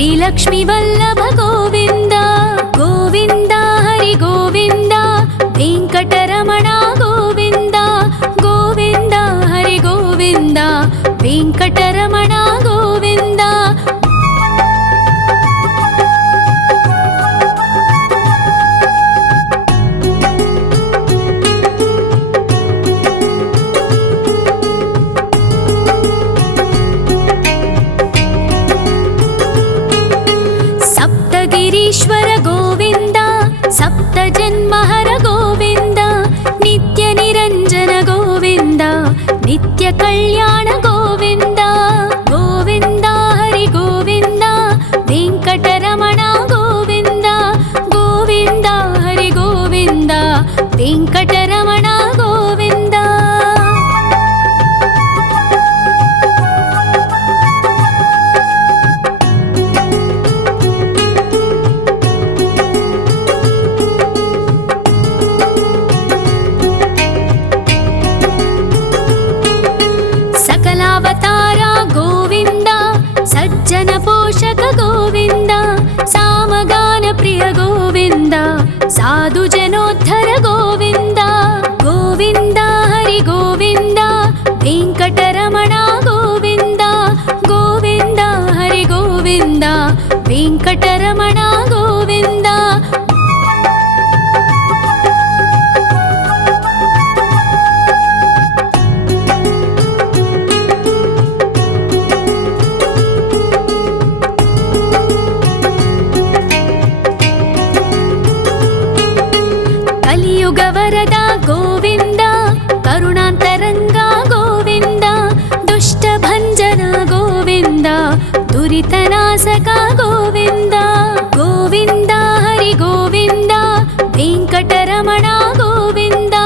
श्रीलक्ष्मी वल्लभ गोविन्द गोविन्द हरि गोविन्द वेङ्कटरमण गोविन्द गोविन्द हरि गोविन्द वेङ्कटरमण गोविन्द ईश्वर गोविन्द सप्तजन्महर गोविन्द नित्य निरञ्जन गोविन्द नित्य कल्याण गोविन्द गोविन्द हरि गोविन्द वेङ्कटरमण गोविन्द गोविन्द हरि गोविन्द वेङ्कटरमण गोविन्द सकलावतारा गोविन्द सज्जन पोषक गोविन्द सामगान प्रिय गोविन्द साधु जनोद्धर गोविन्द गोविन्द हरि गोविन्द वेङ्कटरमण गोविन्द गोविन्द हरि गोविन्द वेङ्कटरमण गोविन्द कलियुगवरद गोविन्द करुणान्तरङ्ग गोविन्द दुष्टभञ्जन गोविन्द दुरितनाशक गोविन्द गोविन्द हरि गोविन्द वेङ्कटरमण गोविन्द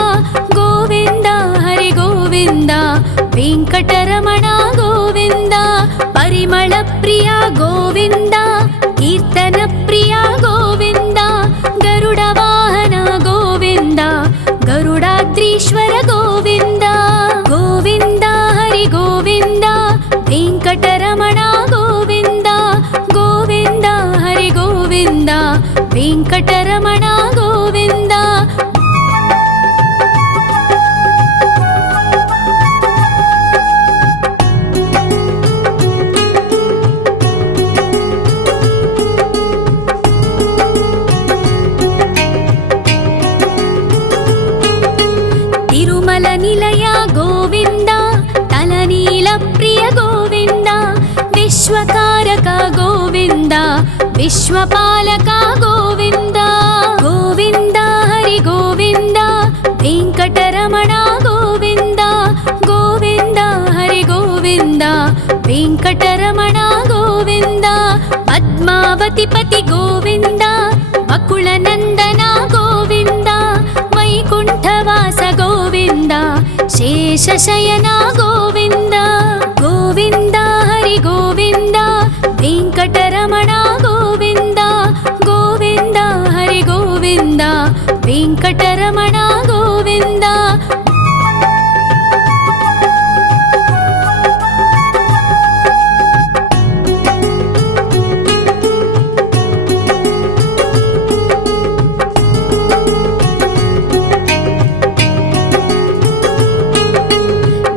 गोविन्द हरि गोविन्द वेङ्कटरमण गोविन्द परिमलप्रिय गोविन्द कीर्तनप्रिय गोविन्द गरुडवाहन गोविन्द गरुडाद्रीश्वर गोविन्द गोविन्द हरि गोविन्द वेङ्कटरमण गोविन्द गोविन्द हरि गोविन्द वेङ्कटरमण गोविन्द तिरुमल निलय गोविन्द तलनील प्रिय गोविन्द विश्वकारक गोविन्द विश्वपालक गोविन्द गोविन्द हरि गोविन्द वेङ्कटरमण गोविन्द गोविन्द हरि गोविन्द वेङ्कटरमण गोविन्द पद्मावतिपति गोविन्द बकुलनन्दन गोविन्द वैकुण्ठवास गोविन्द शेषशयन गोविन्द गोविन्द हरि गोविन्द वेङ्कटरमण गोविन्द गोविन्द हरि गोविन्द वेङ्कटरमण गोविन्द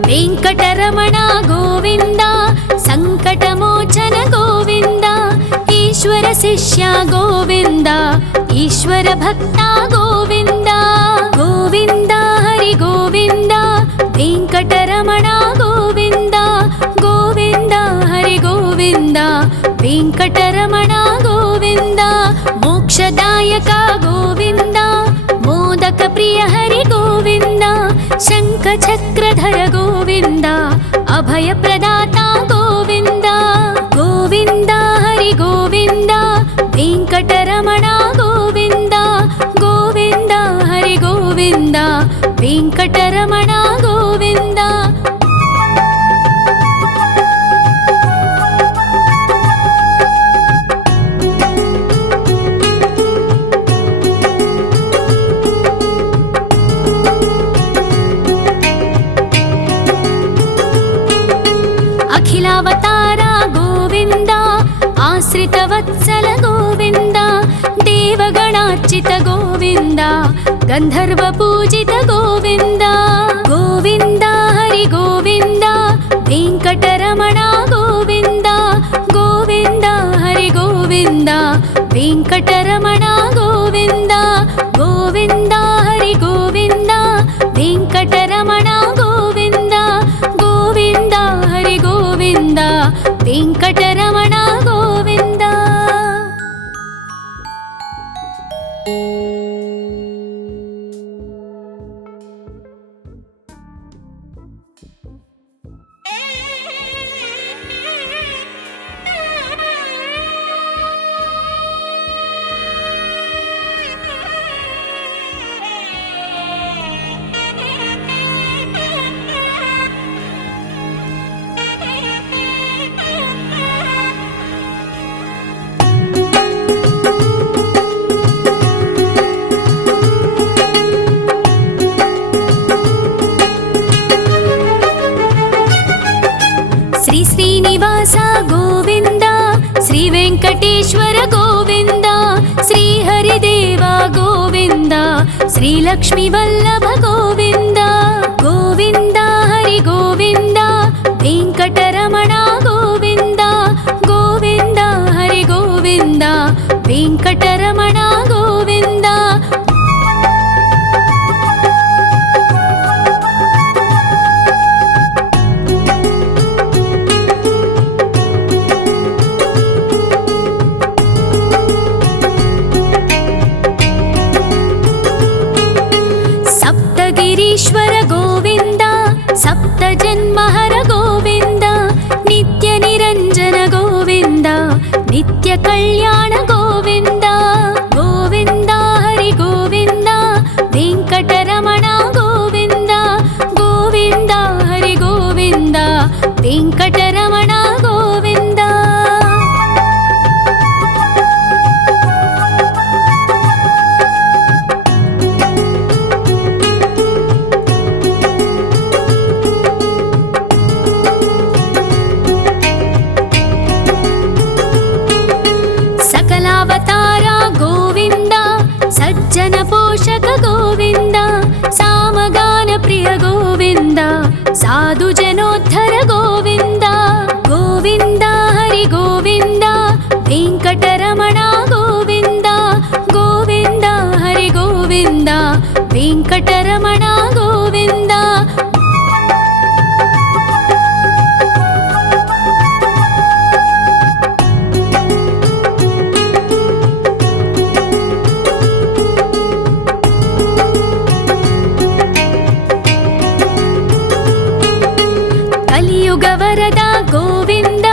वेङ्कटरमण गोविन्द सङ्कटमोचन गोविन्द ईश्वर शिष्य गोविन्द ईश्वर भक्त गोविन्द गोविन्द हरि गोविन्द वेङ्कटरमण गोविन्द गोविन्द हरि गोविन्द वेङ्कटरमण गोविन्द मोक्षदायक गोविन्द मोदक प्रिय हरि गोविन्द शङ्खचक्रधर गोविन्द अभयप्रदाता गोविन्द गोविन्द हरि गोविन्द वेङ्कटरमण गोविन्द गोविन्द हरि गोविन्द वेङ्कटरमण गोविन्द वत्सल गोविन्द देवगणार्चित गोविन्द गन्धर्वपूजित गोविन्द गोविन्द हरि गोविन्द वेङ्कटरमण गोविन्द गोविन्द हरि गोविन्द वेङ्कटरमण गोविन्द गोविन्द हरि गोविन्द वेङ्कटरमण गोविन्द गोविन्द हरि गोविन्द वेङ्कटरमण गोविन्द। श्री श्रीनिवास गोविन्द श्री वेङ्कटेश्वर गोविन्द श्री हरिदेव गोविन्द श्री लक्ष्मीवल्लभ गोविन्द गोविन्द हरि गोविन्द वेङ्कटरमण गोविन्द गोविन्द हरि गोविन्द वेङ्कटरमण गोविन्द। सप्तगिरीश्वर गोविन्द सप्तजन्महर गोविन्द नित्यनिरञ्जन गोविन्द नित्यकल्याण गोविन्द गोविन्द हरि गोविन्द वेङ्कटरमण गोविन्द गोविन्द हरि गोविन्द वेङ्कटरमण गोविन्द। सकलावतारा गोविन्द सज्जन पोषक गोविन्द सामगान प्रिय गोविन्द साधु जनोद्धर गोविन्द गोविन्द हरि गोविन्द वेङ्कटरमण गोविन्द गोविन्द हरि गोविन्द वेङ्कटरमण गोविन्द। कलियुगवरद गोविन्द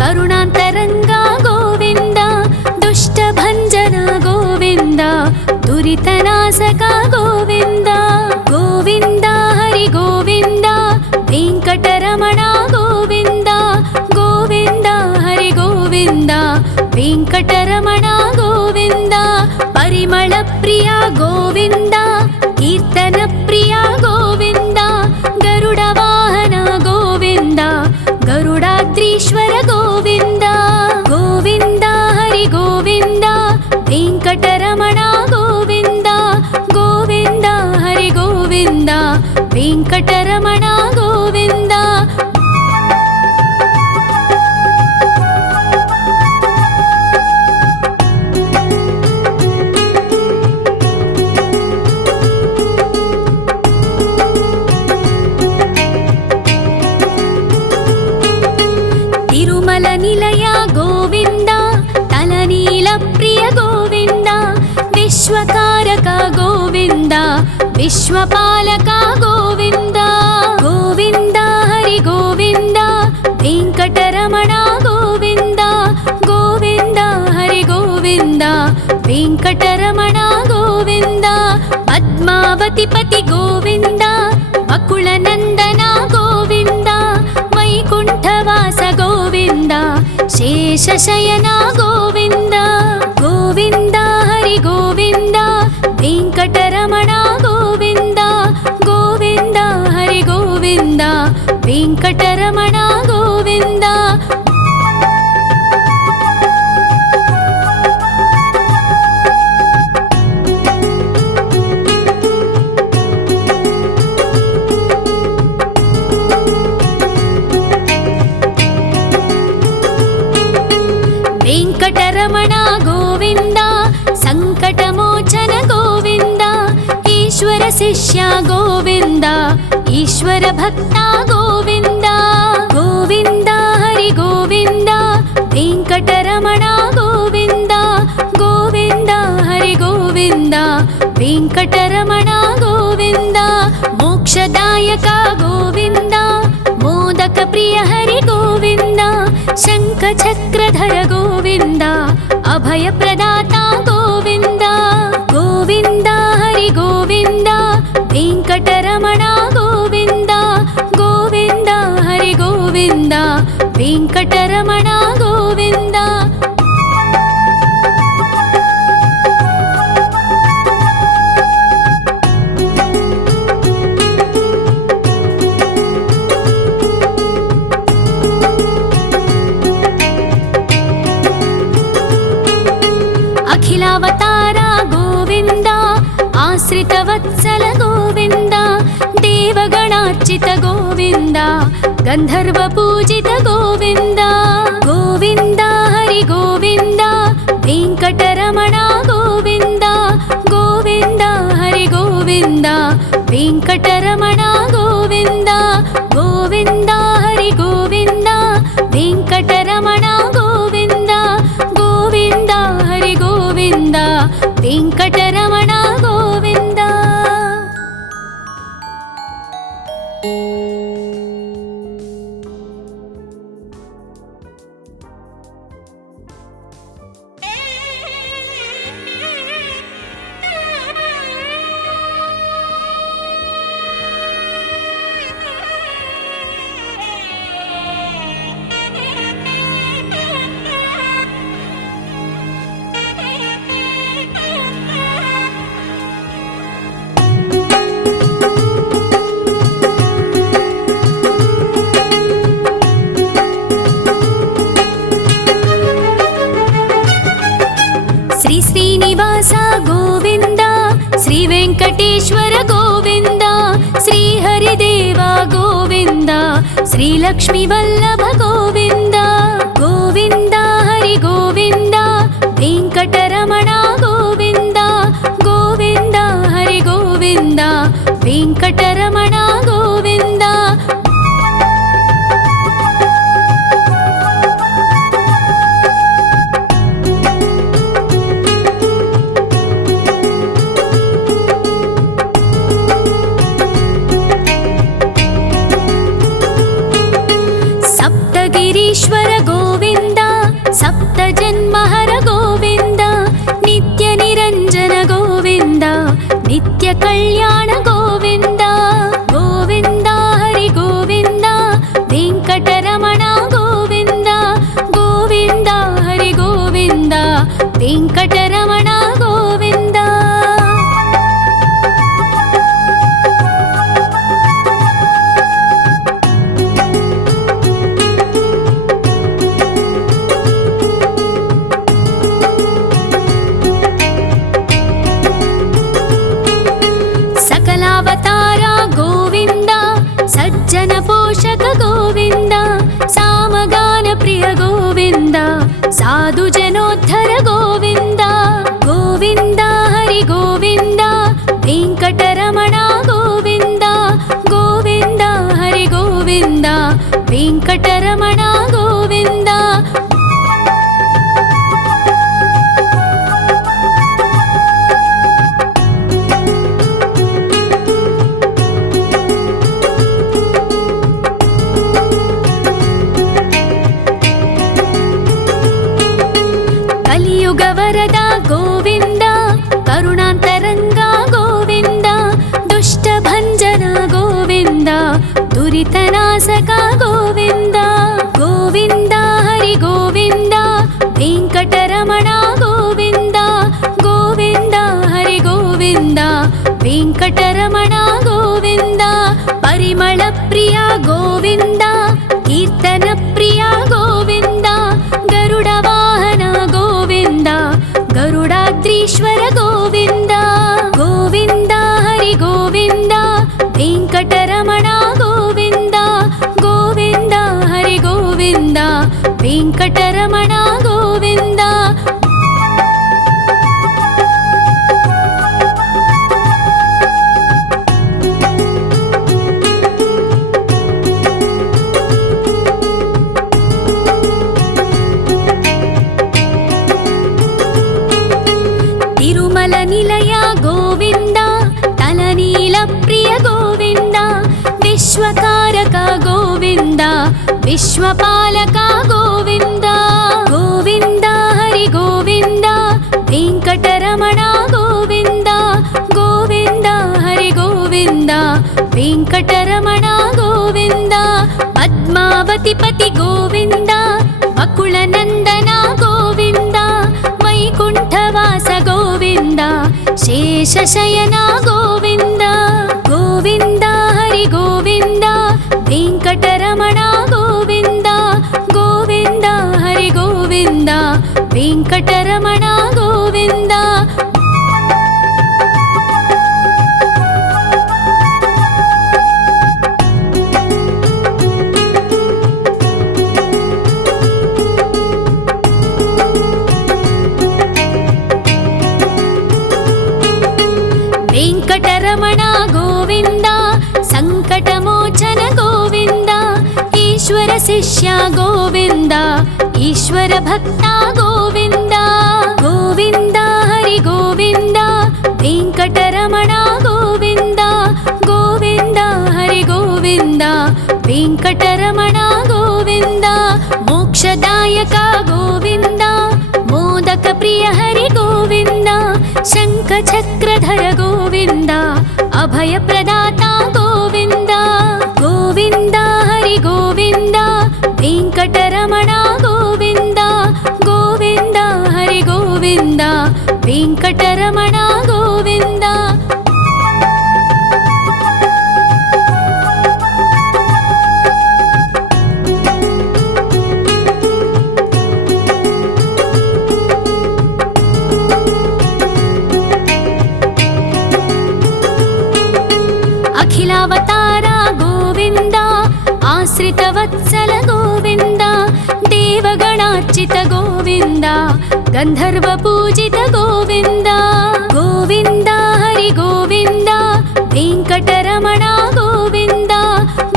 करुणान्तरङ्ग गोविन्द दुष्टभञ्जन गोविन्द दुरितनाशक गोविन्द गोविन्द हरि गोविन्द वेङ्कटरमण गोविन्द गोविन्द हरि गोविन्द वेङ्कटरमण गोविन्द। परिमलप्रिय गोविन्द कीर्तनप्रिय गोविन्द गरुडवाहन गोविन्द गरुडाद्रीश्वर गोविन्द गोविन्द हरि गोविन्द वेङ्कटरमण गोविन्द गोविन्द हरि गोविन्द वेङ्कटरमण गोविन्द। तिरुमल निलय गोविन्द तलनील प्रिय गोविन्द विश्वकारक गोविन्द विश्वपालक गोविन्द गोविन्द हरि गोविन्द वेङ्कटरमण गोविन्द गोविन्द हरि गोविन्द वेङ्कटरमण गोविन्द। पद्मावतिपति गोविन्द वकुलनन्दन गोविन्द वैकुण्ठवास गोविन्द शेषशयन गोविन्द गोविन्द हरि गोविन्द वेङ्कटरमण गोविन्द गोविन्द हरि गोविन्द वेङ्कटरमण गोविन्द। వెంకటరమణ గోవింద సంకటమోచన గోవింద ఈశ్వర శిష్య గోవింద ఈశ్వర భక్త గోవింద గోవింద హరి గోవింద వెంకటరమణ గోవింద గోవింద హరి గోవింద వెంకటరమణ గోవింద మోక్షదాయక గోవింద మోదక ప్రియ హరి గోవింద శంఖ చక్రధర గోవింద అభయ ప్రదాత గోవింద గోవింద హరి గోవింద వెంకటరమణ గోవింద గోవింద హరి గోవింద వెంకటరమణ గోవింద అఖిలావతార గోవింద ఆశ్రితవత్సల గోవింద దేవగణార్చిత గోవింద గంధర్వ పూజిత గోవింద గోవింద హరి గోవింద వెంకటరమణ గోవింద గోవింద హరి గోవింద వెంకటరమణ గోవింద గోవింద హరి గోవింద వెంకటరమణ గోవింద గోవింద హరి గోవింద వెంకటరమణ గోవింద శ్రీ శ్రీనివాస గోవింద శ్రీ వెంకటేశ్వర గోవింద శ్రీ హరిదేవ గోవింద శ్రీ లక్ష్మీ వల్లభ గోవింద గోవింద హరి గోవింద వెంకటరమణ గోవింద గోవింద హరి గోవింద వెంకటరమణ గోవింద సప్తగిరీశ్వర గోవింద సప్త జన్మహర గోవింద నిత్య నిరంజన గోవింద నిత్య కళ్యాణ గోవింద గోవింద హరి గోవింద వెంకటరమణ గోవింద గోవింద హరి గోవింద వెంకటరమణ గోవింద సకలావతార గోవింద సజ్జన పోషక గోవింద సామగాన ప్రియ గోవింద సాధు జనోద్ధర గోవింద గోవింద హరి గోవింద వెంకటరమణ గోవింద గోవింద హరి గోవింద వెంకటరమణ గోవింద కలియుగ వరద గోవింద కరుణాంతరంగ గోవింద దుష్ట భంజన గోవింద దురితనాశక గోవింద గోవింద హరి గోవింద వెంకటరమణ గోవింద గోవింద హరి గోవింద వెంకటరమణ గోవింద పరిమళ ప్రియ గోవింద కీర్తన ప్రియ గోవింద గరుడ వాహన గోవింద గరుడాద్రీశ్వర గోవింద గోవింద హరి గోవింద వెంకటరమణ గోవింద గోవింద హరి గోవింద వెంకటరమణ గోవింద ನಿಲಯ ಗೋವಿಂದ ತಲನೀಲ ಪ್ರಿಯ ಗೋವಿಂದ ವಿಶ್ವಕಾರಕ ಗೋವಿಂದ ವಿಶ್ವಪಾಲಕ ಗೋವಿಂದ ಗೋವಿಂದ ಹರಿ ಗೋವಿಂದ ವೆಂಕಟರಮಣ ಗೋವಿಂದ ಗೋವಿಂದ ಹರಿ ಗೋವಿಂದ ವೆಂಕಟರಮಣ ಗೋವಿಂದ ಪದ್ಮಾವತಿ ಪತಿ ಗೋವಿಂದ ಅಕುಳನಂದನ ಗೋವಿಂದ ವೈಕುಂಠವಾಸ ಗೋವಿಂದ ಶೇಷಶಯನ ಗೋವಿಂದ ಗೋವಿಂದ ಹರಿ ಗೋವಿಂದ ವೆಂಕಟರಮಣ ಗೋವಿಂದ ಗೋವಿಂದ ಹರಿ ಗೋವಿಂದ ವೆಂಕಟರಮಣ ಗೋವಿಂದ ವೆಂಕಟರಮಣ ಗೋವಿಂದ ಸಂಕಟಮೋಚನ ಗೋವಿಂದ ಈಶ್ವರ ಶಿಷ್ಯ ಗೋವಿಂದ ಈಶ್ವರ ಭಕ್ತ ಗೋವಿಂದ ಗೋವಿಂದ ಹರಿ ಗೋವಿಂದ ವೆಂಕಟರಮಣ ಗೋವಿಂದ ಗೋವಿಂದ ಹರಿ ಗೋವಿಂದ ವೆಂಕಟರಮಣ ಗೋವಿಂದ ಮೋಕ್ಷದಾಯಕ ಗೋವಿಂದ ಮೋದಕ ಪ್ರಿಯ ಹರಿ ಗೋವಿಂದ ಶಂಖ ಚಕ್ರಧರ ಗೋವಿಂದ ಅಭಯ ಪ್ರದಾತ ಗೋವಿಂದ ಗೋವಿಂದ ಹರಿ ಗೋವಿಂದ ವೆಂಕಟರಮಣ ಗೋವಿಂದ ಗೋವಿಂದ ಹರಿ ಗೋವಿಂದ ವೆಂಕಟರಮಣ ಗೋವಿಂದ ಅಖಿಲಾವತಾರ ಗೋವಿಂದ ಆಶ್ರಿತ ವತ್ಸಲ ಗೋವಿಂದ ದೇವಗಣಾರ್ಚಿತ ಗೋವಿಂದ ಗಂಧರ್ವ ಪೂಜಿತ ಗೋವಿಂದ ಗೋವಿಂದ ಹರಿ ಗೋವಿಂದ ವೆಂಕಟರಮಣ ಗೋವಿಂದ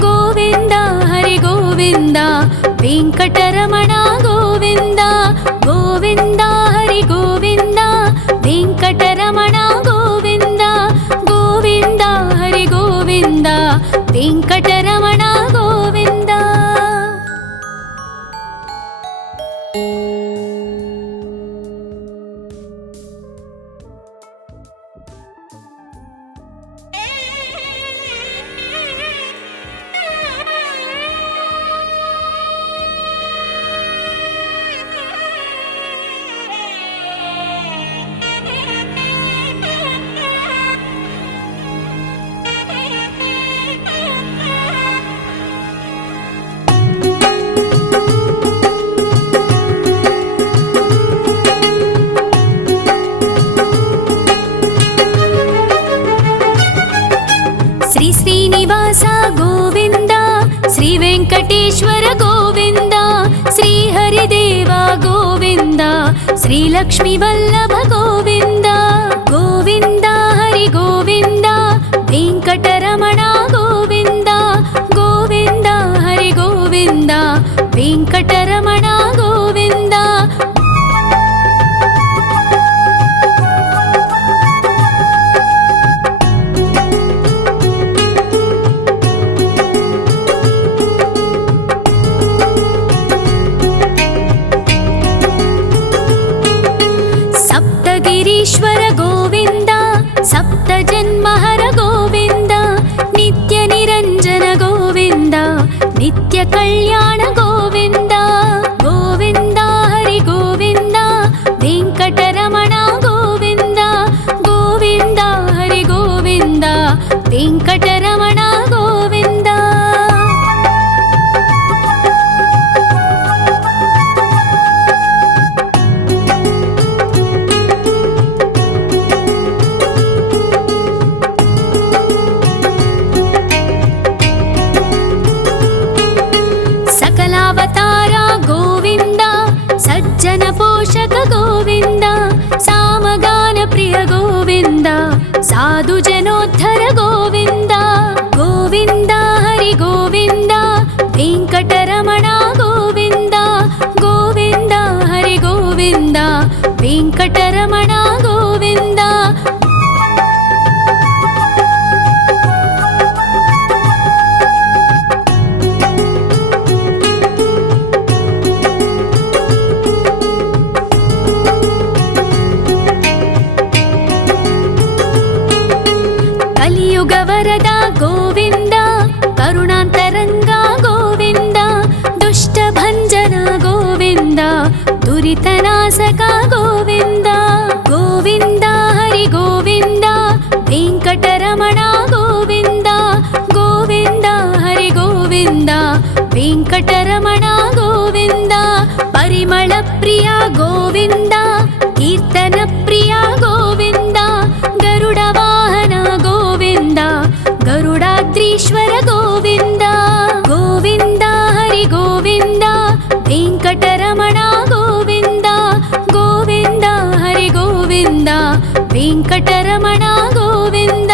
ಗೋವಿಂದ ಹರಿ ಗೋವಿಂದ ವೆಂಕಟರಮಣ ಗೋವಿಂದ ಗೋವಿಂದ ಹರಿ ಗೋವಿಂದ ವೆಂಕಟರಮಣ ಗೋವಿಂದ ಗೋವಿಂದ ಹರಿ ಗೋವಿಂದ ವೆಂಕಟರಮಣ ಗೋವಿಂದ ಶ್ರೀ ಶ್ರೀನಿವಾಸ ಗೋವಿಂದ ಶ್ರೀ ವೆಂಕಟೇಶ್ವರ ಗೋವಿಂದ ಶ್ರೀ ಹರಿದೇವ ಗೋವಿಂದ ಶ್ರೀ ಲಕ್ಷ್ಮೀ ವಲ್ಲಭ ಗೋವಿಂದ ಗೋವಿಂದ ಹರಿ ಗೋವಿಂದ ವೆಂಕಟರಮಣ ಗೋವಿಂದ ಗೋವಿಂದ ಹರಿ ಗೋವಿಂದ ವೆಂಕಟರಮಣ ಗೋವಿಂದ ಸಪ್ತಗಿರೀಶ್ವರ ಗೋವಿಂದ ಸಪ್ತ ಜನ್ಮಹರ ಗೋವಿಂದ ನಿತ್ಯ ನಿರಂಜನ ಗೋವಿಂದ ನಿತ್ಯ ಕಲ್ಯಾಣ ಗೋವಿಂದ ಗೋವಿಂದ ಹರಿ ಗೋವಿಂದ ವೆಂಕಟರಮಣ ಗೋವಿಂದ ಗೋವಿಂದ ಹರಿ ಗೋವಿಂದ ವೆಂಕಟರಮಣ ಗೋವಿಂದ सकलावतार गोविंद सज्जन पोषक गोविंद सामगान प्रिय गोविंद साधु जनोद्धर गोविंद गोविंद हरि गोविंद वेंकटरमण गोविंद गोविंद हरि गोविंद वेंकटरमण गोविंद ವರದ ಗೋವಿಂದ ಕರುಣಾಂತರಂಗ ಗೋವಿಂದ ದುಷ್ಟಭಂಜನ ಗೋವಿಂದ ದುರಿತನಾಶಕ ಗೋವಿಂದ ಗೋವಿಂದ ಹರಿ ಗೋವಿಂದ ವೆಂಕಟರಮಣ ಗೋವಿಂದ ಗೋವಿಂದ ಹರಿ ಗೋವಿಂದ ವೆಂಕಟರಮಣ ಗೋವಿಂದ ಪರಿಮಳ ಪ್ರಿಯ ಗೋವಿಂದ ಕೀರ್ತನ ಪ್ರಿಯ ಗೋವಿಂದ ಗರುಡ ವಾಹನ ಗೋವಿಂದ ಗರುಡಾದ್ರೀಶ್ವರ ಗೋವಿಂದ ಗೋವಿಂದ ಹರಿ ಗೋವಿಂದ ವೆಂಕಟರಮಣ ಗೋವಿಂದ ಗೋವಿಂದ ಹರಿ ಗೋವಿಂದ ವೆಂಕಟರಮಣ ಗೋವಿಂದ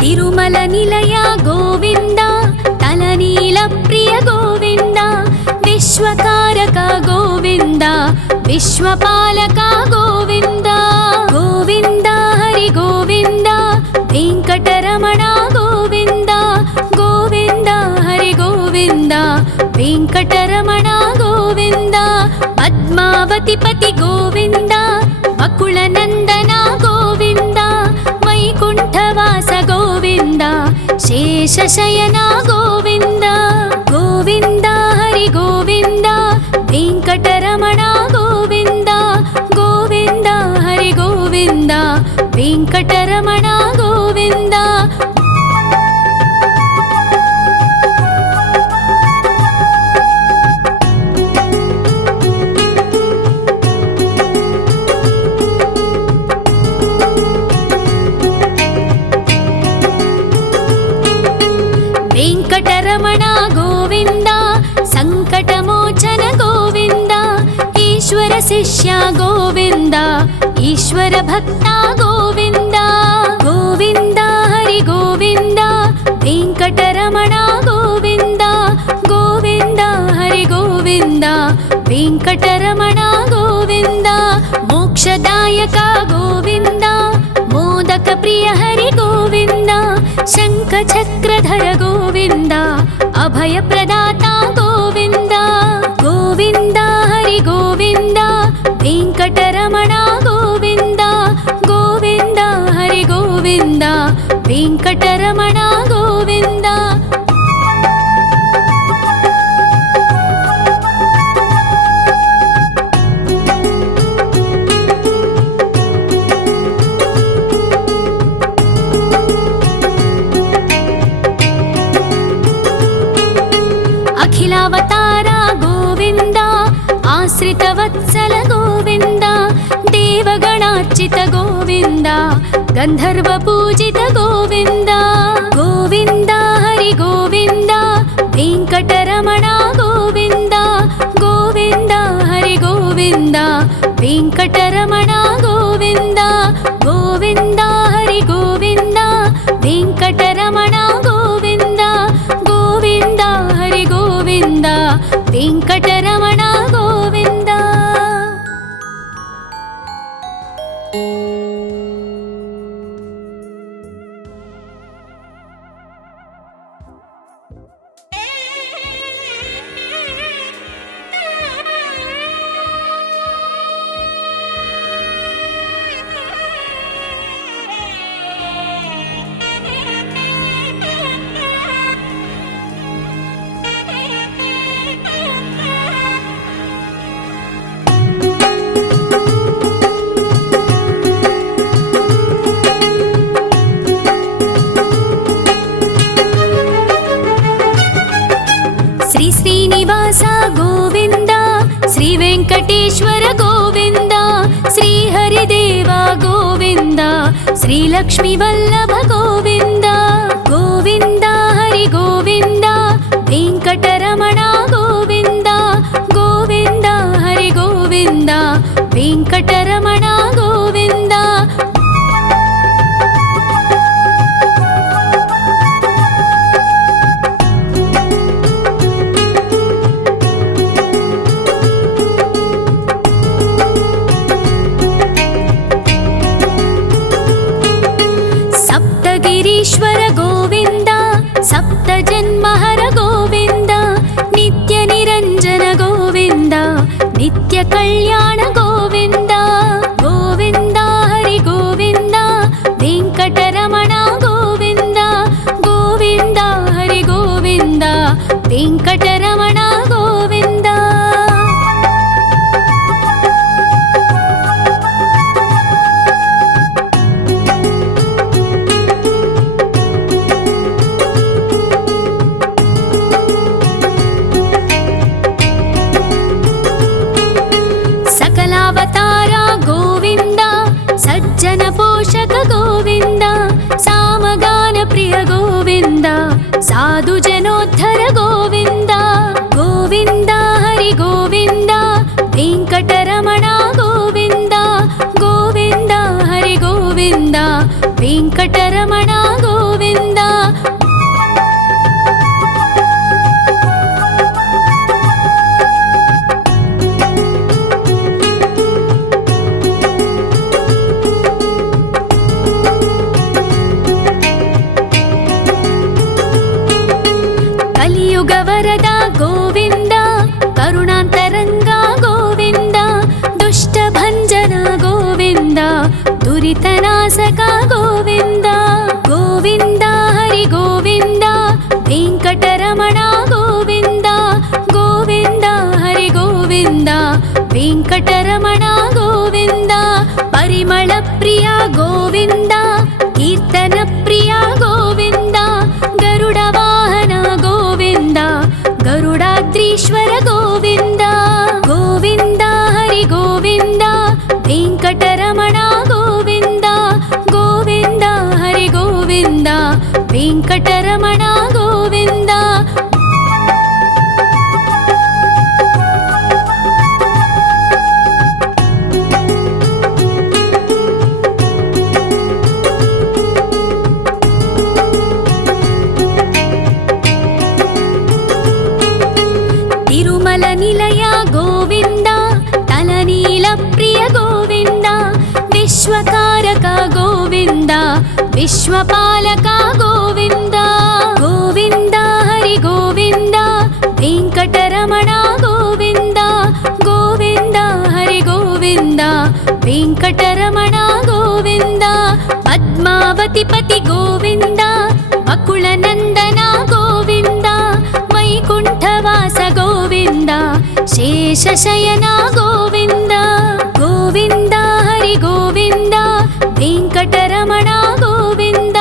ತಿರುಮಲ ನಿಲಯ ಗೋವಿಂದ ತಲನೀಲ ಪ್ರಿಯ ಗೋವಿಂದ ವಿಶ್ವಕಾರಕ ಗೋವಿಂದ ವಿಶ್ವಪಾಲಕ ಗೋವಿಂದ ಗೋವಿಂದ ಹರಿ ಗೋವಿಂದ ವೆಂಕಟರಮಣ ಗೋವಿಂದ ಗೋವಿಂದ ಹರಿ ಗೋವಿಂದ ವೆಂಕಟರಮಣ ಗೋವಿಂದ ಪದ್ಮಾವತಿ ಪತಿ ಗೋವಿಂದ ಬಕುಳನಂದನ ಗೋವಿಂದ ವೈಕುಂಠವಾಸ ಗೋವಿಂದ ಶೇಷಶಯನ ಗೋವಿಂದ ಗೋವಿಂದ ಹರಿ ಗೋವಿಂದ ವೆಂಕಟರಮಣ ಗೋವಿಂದ ಗೋವಿಂದ ಹರಿ ಗೋವಿಂದ ವೆಂಕಟರಮಣ ಗೋವಿಂದ ವೆಂಕಟರಮಣ ಗೋವಿಂದ ಸಂಕಟಮೋಚನ ಗೋವಿಂದ ಈಶ್ವರ ಶಿಷ್ಯ ಗೋವಿಂದ ಈಶ್ವರ ಭಕ್ತ ಗೋವಿಂದ ಗೋವಿಂದ ಹರಿ ಗೋವಿಂದ ವೆಂಕಟರಮಣ ಗೋವಿಂದ ಗೋವಿಂದ ಹರಿ ಗೋವಿಂದ ವೆಂಕಟರಮಣ ಗೋವಿಂದ ಮೋಕ್ಷದಾಯಕ ಗೋವಿಂದ ಮೋದಕ ಪ್ರಿಯ ಹರಿ ಗೋವಿಂದ ಶಂಖ ಚಕ್ರಧರ ಗೋವಿಂದ ಅಭಯ ಪ್ರದಾತ ಗೋವಿಂದ ಗೋವಿಂದ ಹರಿ ಗೋವಿಂದ ವೆಂಕಟರಮಣ ಗೋವಿಂದ ಗೋವಿಂದ ಹರಿ ಗೋವಿಂದ ವೆಂಕಟರಮಣ ಗೋವಿಂದ ಅಖಿಲಾವತಾರ ಗೋವಿಂದ ಆಶ್ರಿತ ವತ್ಸಲ ಗೋವಿಂದ ದೇವಗಣಾರ್ಚಿತ ಗೋವಿಂದ ಗಂಧರ್ವ ಪೂಜಿತ ಗೋವಿಂದ ಗೋವಿಂದ ಹರಿ ಗೋವಿಂದ ವೆಂಕಟರಮಣ ಗೋವಿಂದ ಗೋವಿಂದ ಹರಿ ಗೋವಿಂದ ವೆಂಕಟರಮಣ ಗೋವಿಂದ ಗೋವಿಂದ ಹರಿ ಗೋವಿಂದ ವೆಂಕಟರಮಣ ಗೋವಿಂದ ಗೋವಿಂದ ಹರಿ ಗೋವಿಂದ ವೆಂಕಟರಮಣ ಗೋವಿಂದ ಶ್ರೀನಿವಾಸ ಗೋವಿಂದ ಶ್ರೀ ವೆಂಕಟೇಶ್ವರ ಗೋವಿಂದ ಶ್ರೀ ಹರಿದೇವ ಗೋವಿಂದ ಶ್ರೀ ಲಕ್ಷ್ಮೀ ವಲ್ಲಭ ಗೋವಿಂದ ಗೋವಿಂದ ಹರಿ ಗೋವಿಂದ ವೆಂಕಟರಮಣ ಗೋವಿಂದ ಗೋವಿಂದ ಹರಿ ಗೋವಿಂದ ವೆಂಕಟರಮಣ ಗೋವಿಂದ కళ్యాణ గోవింద గోవింద హరి గోవింద వెంకటరమణ గోవింద గోవింద హరి గోవింద వెంకటరమణ గోవింద. సకలావతార గోవింద సజ్జన పోషక గోవింద సామగాన ప్రియ గోవింద సాధు జనోద్ధర గోవింద గోవింద హరి గోవింద వెంకటరమణ గోవింద గోవింద హరి గోవింద వెంకటరమణ గోవింద. కలియుగ వరద గోవింద కరుణాంతరంగా గోవింద దుష్ట భంజన గోవింద దురితనాశక గోవింద గోవింద హరి గోవింద వెంకటరమణ గోవింద గోవింద హరి గోవింద వెంకటరమణ గోవింద. పరిమళ ప్రియ గోవింద కీర్తన ప్రియ గోవింద గరుడ వాహన గోవింద గరుడాద్రీశ్వర గోవింద గోవింద హరి గోవింద వెంకటరమణ గోవింద గోవింద హరి గోవింద వెంకటరమణ గోవింద. తిరుమల నిలయ గోవింద తలనీల ప్రియ గోవింద విశ్వకారక గోవింద విశ్వపాలక గోవింద గోవింద హరి గోవింద వెంకటరమణ గోవింద గోవింద హరి గోవింద వెంకటరమణ గోవింద. పద్మావతి పతి గోవింద అకుల నందన గోవింద వైకుంఠవాస గోవింద శేషశయన గోవింద గోవింద హరి గోవింద వెంకటరమణ గోవింద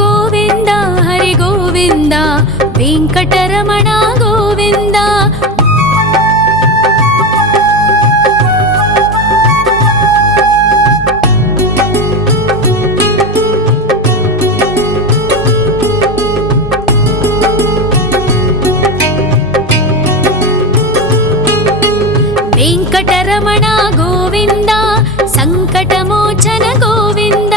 గోవింద హరి గోవింద వెంకటరమణ గోవింద. వెంకటరమణ గోవింద సంకటమోచన గోవింద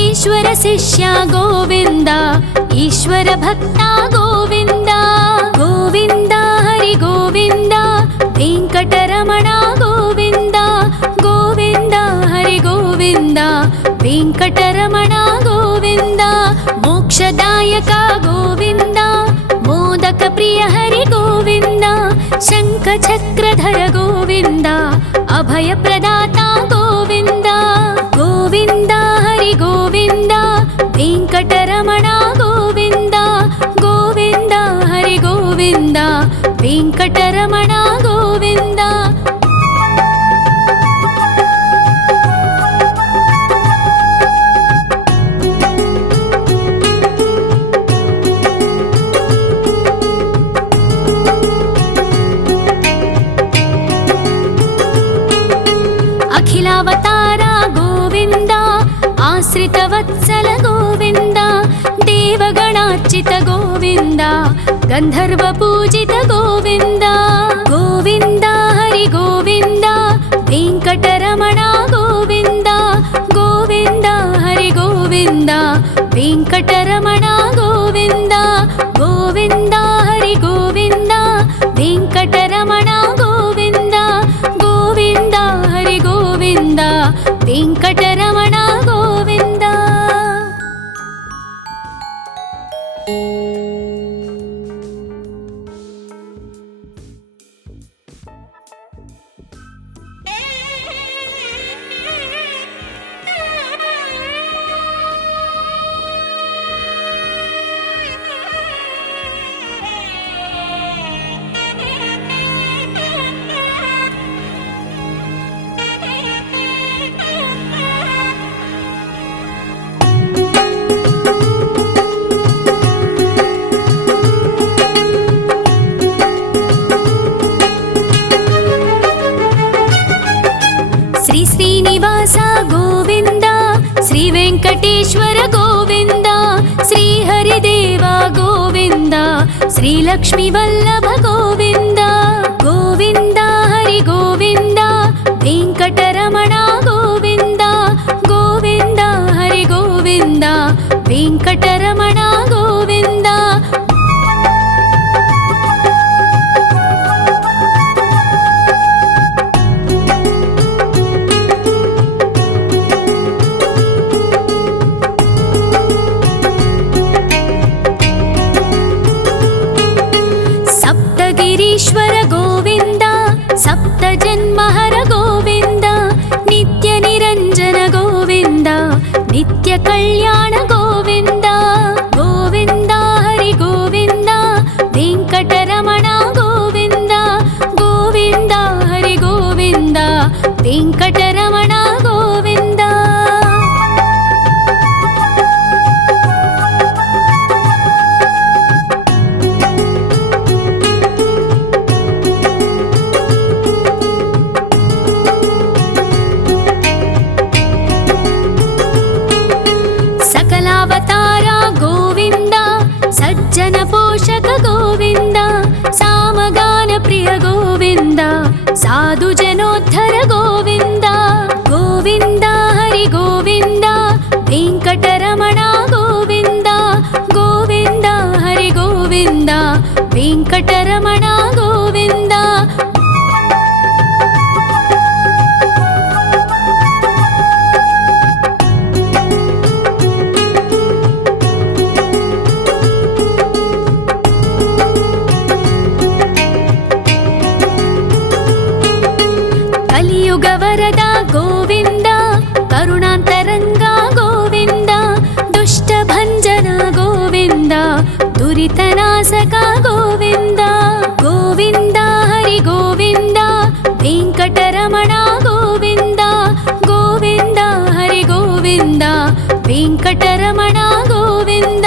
ఈశ్వర శిష్య గోవింద ఈశ్వర భక్త గోవింద గోవింద హరి గోవింద వెంకటరమణ గోవింద గోవింద హరి గోవింద వెంకటరమణ గోవింద. మోక్షదాయక గోవింద మోదక ప్రియ హరి గోవింద శంఖ చక్రధర గోవింద అభయ ప్రదాత గోవింద గోవింద హరి గోవింద వెంకటరమణ గోవింద గోవింద హరి గోవింద వెంకటరమణ గోవింద. అఖిలావతార గోవింద ఆశ్రిత వత్సల గోవింద దేవగణార్చిత గోవింద గంధర్వ పూజిత గోవింద గోవింద హరి గోవింద వెంకటరమణ గోవింద గోవింద హరి గోవింద వెంకటరమణ గోవింద గోవింద హరి గోవింద వెంకటరమణ గోవింద గోవింద హరి గోవింద వెంకటరమణ గోవింద. శ్రీనివాస గోవింద, శ్రీ వెంకటేశ్వర గోవింద, శ్రీహరిదేవ గోవింద, శ్రీలక్ష్మీ వల్లభ గోవింద. గోవింద హరి గోవింద, వెంకటరమణ గోవింద, గోవింద హరి గోవింద, వెంకటరమణ గోవింద. సప్తగిరీశ్వర గోవింద, సప్త జన్మహర గోవింద, నిత్య నిరంజన గోవింద, నిత్య కళ్యాణ గోవింద. గోవింద హరి గోవింద, వెంకటరమణ గోవింద, గోవింద హరి గోవింద, వెంకటరమణ గోవింద. సకలావతార గోవింద, సజ్జన పోషక గోవింద, సామగాన ప్రియ గోవింద, సాధు జనోద్ధర గోవింద. గోవింద హరి గోవింద, వెంకటరమణ గోవింద, గోవింద హరి గోవింద, వెంకటరమణ గోవింద. కలియుగ వరద గోవింద, కరుణాంతరంగ గోవింద, దుష్ట భంజన గోవింద, దురితనాశక గోవింద. గోవింద హరి గోవింద, వెంకటరమణ గోవింద, గోవింద హరి గోవింద, వెంకటరమణ గోవింద.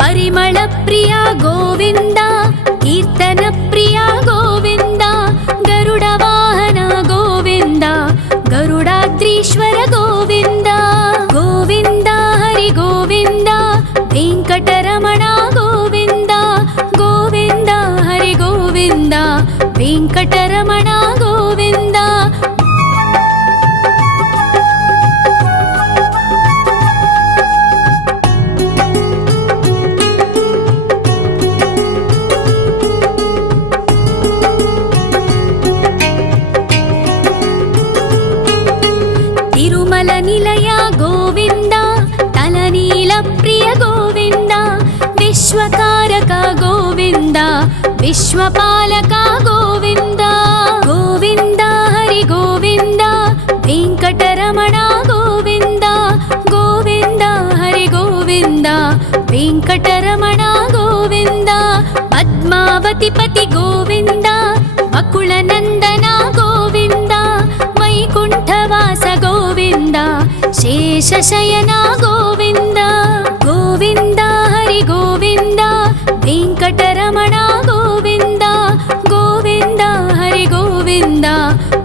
పరిమళ ప్రియ గోవింద, కీర్తన ప్రియ గోవింద, గరుడ వాహన గోవింద, గరుడాద్రీశ్వర గోవింద. గోవింద హరి గోవింద, వెంకటరమణ గోవింద, గోవింద హరి గోవింద, వెంకటరమణ గోవింద. తిరుమల నిలయ గోవింద, తలనీల ప్రియ గోవింద, విశ్వకారక గోవింద, విశ్వపాలక గోవింద. గోవింద హరి గోవింద, వెంకటరమణ గోవింద, గోవింద హరి గోవింద, వెంకటరమణ గోవింద. పద్మావతి పతి గోవింద, వకుళ నందన గోవింద, వైకుంఠవాస గోవింద, శేషశయన గోవింద. గోవింద హరి గోవింద, వెంకటరమణ గోవింద, గోవింద హరి గోవింద,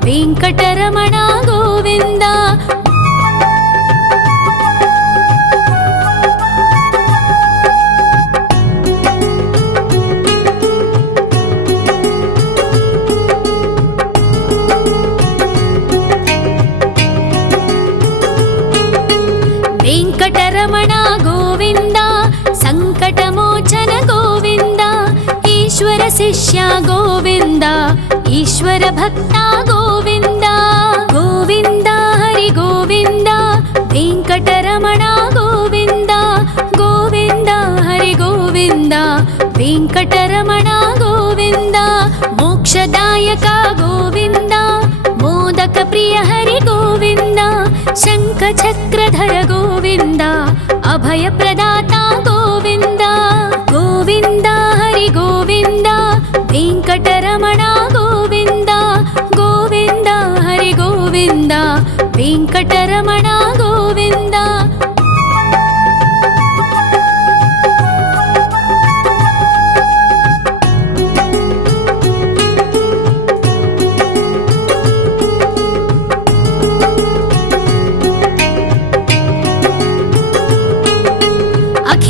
వెంకటరమణ గోవింద. వెంకటరమణ గోవింద, సంకటమోచన గోవింద, ఈశ్వర శిష్య గోవింద, ఈశ్వర భక్త గోవింద. గోవింద హరి గోవింద, వెంకటరమణ గోవింద, గోవింద హరి గోవింద, వెంకటరమణ గోవింద. మోక్షదాయక గోవింద, మోదక ప్రియ హరి గోవింద, శంఖ చక్రధర గోవింద, అభయ ప్రదాత గోవింద. గోవింద హరి గోవింద, వెంకటరమణ గోవింద, గోవింద హరి గోవింద, వెంకటరమణ గోవింద.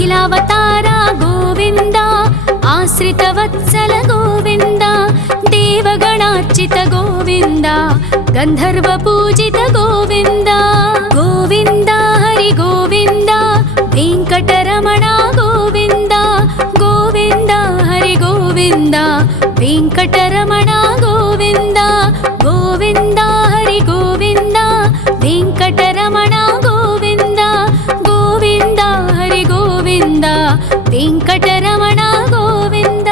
अखिलावतार गोविन्द आश्रितवत्सल गोविन्द देवगणार्चित गोविन्द गन्धर्वपूजित गोविन्द गोविन्द हरि गोविन्द वेङ्कटरमण गोविन्द गोविन्द हरि गोविन्द वेङ्कटरमण गोविन्द गोविन्द हरि गोविन्द वेङ्कटरमण गोविन्द गोविन्द हरि गोविन्द वेङ्कटरमण गोविन्द।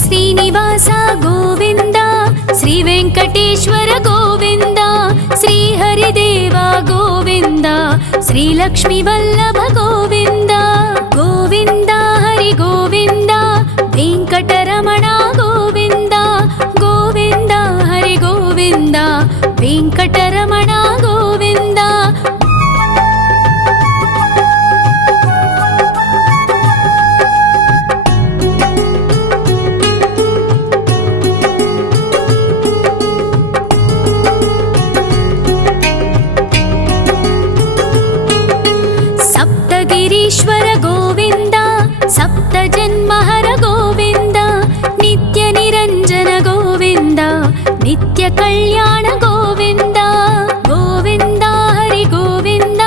श्रीनिवास गोविन्द श्री वेङ्कटेश्वर गोविन्द श्री हरिदेव गोविन्द श्री लक्ष्मीवल्लभ गोविन्द गोविन्द हरि गोविन्द वेङ्कटरमण गोविन्द गोविन्द हरि गोविन्द वेङ्कटरमण गोविन्द। गिरीश्वर गोविन्द सप्तजन्महर गोविन्द नित्य निरञ्जन गोविन्द नित्य कल्याण गोविन्द गोविन्द हरि गोविन्द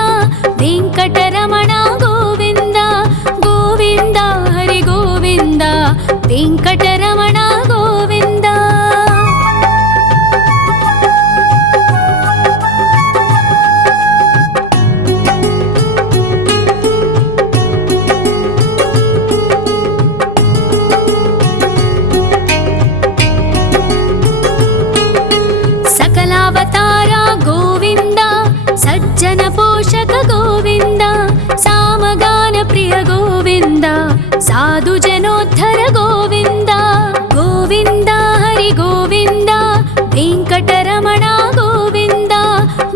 वेङ्कटरमण गोविन्द गोविन्द हरि गोविन्द वेङ्कटरमण गोविन्द। सकलावतार गोविन्द सज्जन पोषक गोविन्द सामगान प्रिय गोविन्द साधु जनोद्धर गोविन्द गोविन्द हरि गोविन्द वेङ्कटरमण गोविन्द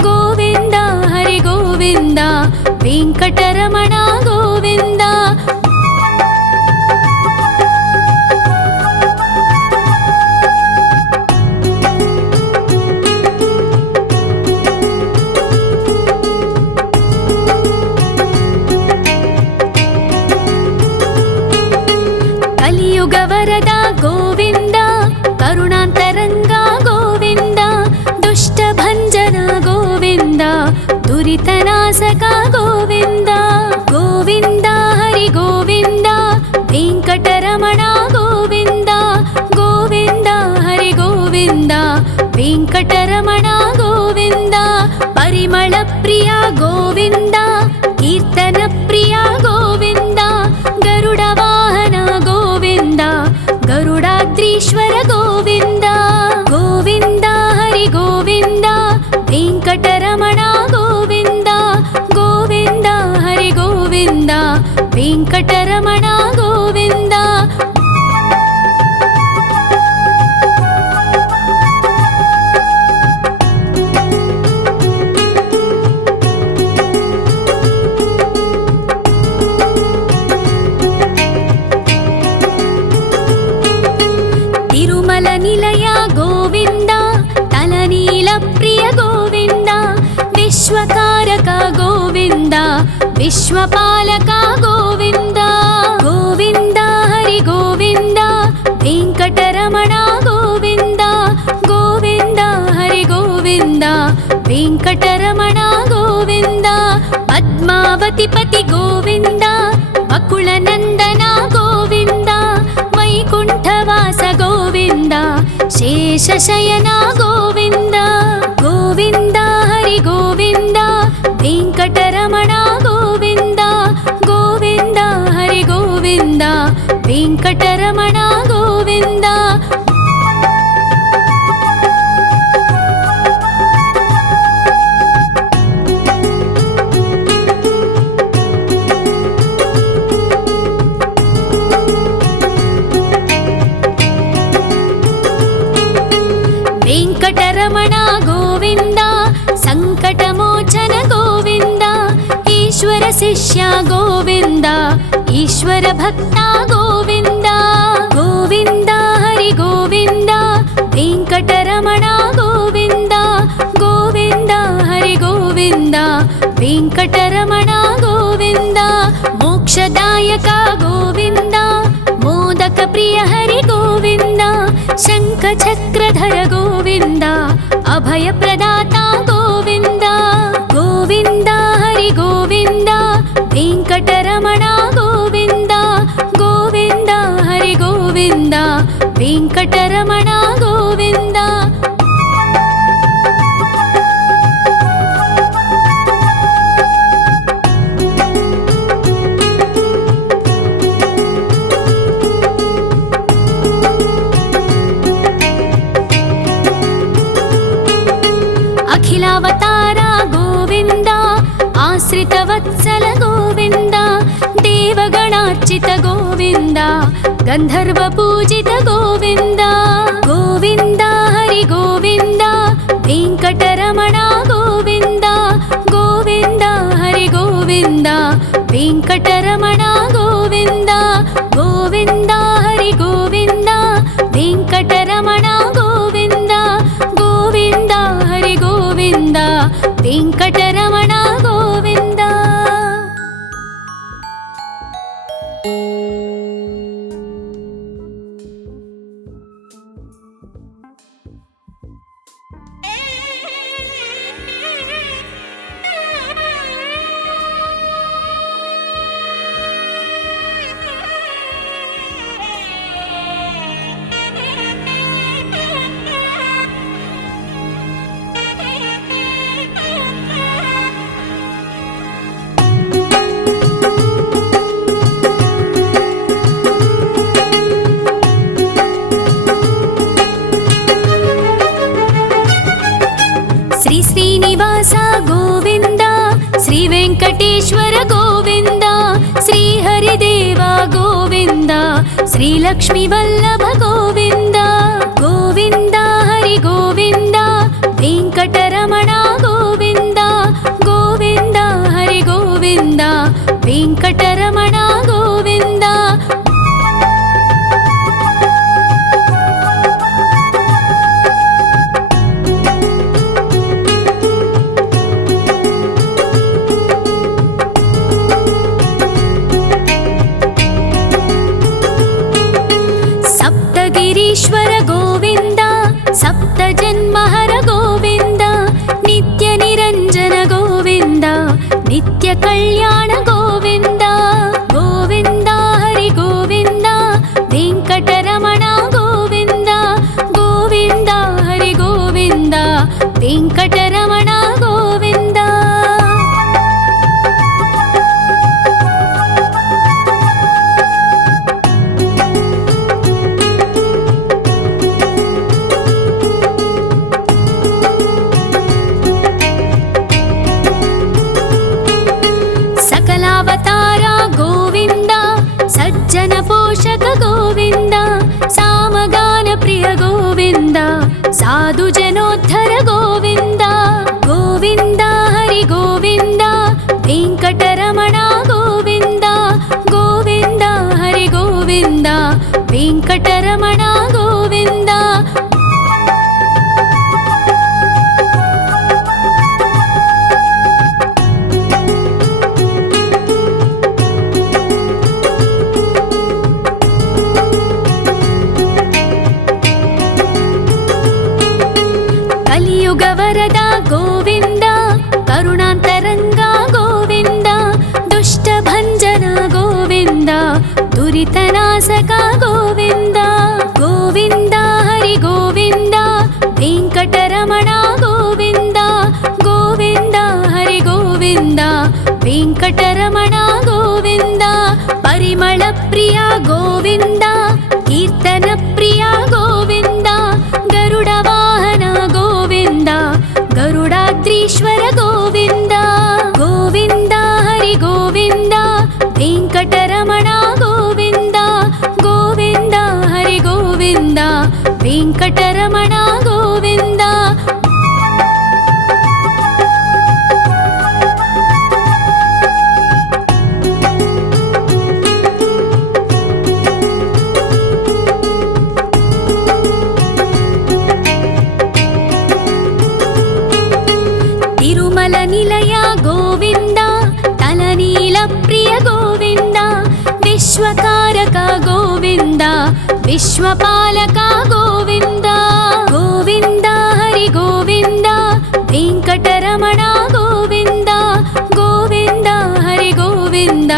गोविन्द हरि गोविन्द वेङ्कटरमण गोविन्द। कलियुगवरद गोविन्द करुणान्तरङ्ग गोविन्द दुष्टभञ्जन गोविन्द दुरितनाशक गोविन्द गोविन्द हरि गोविन्द वेङ्कटरमण गोविन्द गोविन्द हरि गोविन्द वेङ्कटरमण गोविन्द। परिमल प्रिय गोविन्द कीर्तन प्रिय गोविन्द गरुड वाहन गोविन्द गरुडाद्रीश्वर गोविन्द गोविन्द हरि गोविन्द वेङ्कटरमण गोविन्द गोविन्द हरि गोविन्द वेङ्कटरमण गोविन्द। तिरुमल निलय गोविन्द तलनील प्रिय गोविन्द विश्वकारक गोविन्द विश्वपालक गोविन्द गोविन्द हरि गोविन्द वेङ्कटरमण गोविन्द गोविन्द हरि गोविन्द वेङ्कटरमण गोविन्द। पद्मावतिपति गोविन्द वकुलनन्दन गोविन्द वैकुण्ठवास गोविन्द शेषशयन गोविन्द गोविन्द हरि गोविन्द वेङ्कटरमण गोविन्द गोविन्द हरि गोविन्द वेङ्कटरमण गोविन्द। ಗೋವಿಂದ. ವೆಂಕಟರಮಣ ಗೋವಿಂದ, ಸಂಕಟಮೋಚನ ಗೋವಿಂದ, ಈಶ್ವರ ಶಿಷ್ಯ ಗೋವಿಂದ, ಈಶ್ವರ ಭಕ್ತ ಗೋವಿಂದ. ಗೋವಿಂದ ಹರಿ ಗೋವಿಂದ, ವೆಂಕಟರಮಣ ಗೋವಿಂದ, ಗೋವಿಂದ ಹರಿ ಗೋವಿಂದ, ವೆಂಕಟರಮಣ ಗೋವಿಂದ. ಮೋಕ್ಷದಾಯಕ ಗೋವಿಂದ, ಮೋದಕ ಪ್ರಿಯ ಹರಿ ಗೋವಿಂದ, ಶಂಖ ಚಕ್ರಧರ ಗೋವಿಂದ, ಅಭಯ ಪ್ರದಾತ ಗೋವಿಂದ. ಗೋವಿಂದ ಹರಿ ಗೋವಿಂದ, ವೆಂಕಟರಮಣ ಗೋವಿಂದ, ಗೋವಿಂದ ಹರಿ ಗೋವಿಂದ, ವೆಂಕಟರಮಣ ಗೋವಿಂದ. ಅಖಿಲಾವತಾರ ಗೋವಿಂದ, ಆಶ್ರಿತ ವತ್ಸಲ ಗೋವಿಂದ, ದೇವಗಣಾರ್ಚಿತ ಗೋವಿಂದ, ಗಂಧರ್ವ ಪೂಜಿತ ಗೋವಿಂದ. ಗೋವಿಂದ ಹರಿ ಗೋವಿಂದ, ವೆಂಕಟರಮಣ ಗೋವಿಂದ, ಗೋವಿಂದ ಹರಿ ಗೋವಿಂದ, ವೆಂಕಟರಮಣ ಗೋವಿಂದ. ಗೋವಿಂದ ಹರಿ ಗೋವಿಂದ, ವೆಂಕಟರಮಣ ಗೋವಿಂದ, ಗೋವಿಂದ ಹರಿ ಗೋವಿಂದ, ವೆಂಕಟರಮಣ ಗೋವಿಂದ. ಶ್ರೀ ಶ್ರೀನಿವಾಸ ಗೋವಿಂದ, ಶ್ರೀ ವೆಂಕಟೇಶ್ವರ ಗೋವಿಂದ, ಶ್ರೀ ಹರಿದೇವ ಗೋವಿಂದ, ಶ್ರೀ ಲಕ್ಷ್ಮೀ ವಲ್ಲಭ ಗೋವಿಂದ. ಗೋವಿಂದ ಹರಿ ಗೋವಿಂದ, ವೆಂಕಟರಮಣ ಗೋವಿಂದ, ಗೋವಿಂದ ಹರಿ ಗೋವಿಂದ, ವೆಂಕಟರಮಣ ಗೋವಿಂದ. ಸಪ್ತಗಿರೀಶ್ವರ ಗೋವಿಂದ, ಸಪ್ತ ಜನ್ಮಹರ ಗೋವಿಂದ, ನಿತ್ಯ ನಿರಂಜನ ಗೋವಿಂದ, ನಿತ್ಯ ಕಲ್ಯಾಣ ಗೋವಿಂದ. ಗೋವಿಂದ ಹರಿ ಗೋವಿಂದ, ವೆಂಕಟರಮಣ ಗೋವಿಂದ, ಗೋವಿಂದ ಹರಿ ಗೋವಿಂದ, ವೆಂಕಟರಮಣ ಗೋವಿಂದ. ಸಕಲಾವತಾರ ಗೋವಿಂದ, ಸಜ್ಜನ ಪೋಷಕ ಗೋವಿಂದ, ಸಾಮಗಾನ ಪ್ರಿಯ ಗೋವಿಂದ, ಸಾಧು ಜನೋದ್ಧರ ಗೋವಿಂದ. ಗೋವಿಂದ ಹರಿ ಗೋವಿಂದ, ವೆಂಕಟರಮಣ ಗೋವಿಂದ, ಗೋವಿಂದ ಹರಿ ಗೋವಿಂದ, ವೆಂಕಟರಮಣ ಗೋವಿಂದ. ಕಲಿಯುಗ ವರದ ಗೋವಿಂದ, ಕರುಣಾಂತರಂಗ ಗೋವಿಂದ, ದುಷ್ಟ ಭಂಜನ ಗೋವಿಂದ, ದುರಿತನಾಶಕ ಗೋವಿಂದ. ಗೋವಿಂದ ಹರಿ ಗೋವಿಂದ, ವೆಂಕಟರಮಣ ಗೋವಿಂದ, ಗೋವಿಂದ ಹರಿ ಗೋವಿಂದ, ವೆಂಕಟರಮಣ ಗೋವಿಂದ. ಪರಿಮಳ ಪ್ರಿಯ ಗೋವಿಂದ, ಕೀರ್ತನ ಪ್ರಿಯ प्रिय गोविन्द विश्वकारक गोविन्द विश्वपालक गोविन्द गोविन्द हरि गोविन्द वेङ्कटरमण गोविन्द गोविन्द हरि गोविन्द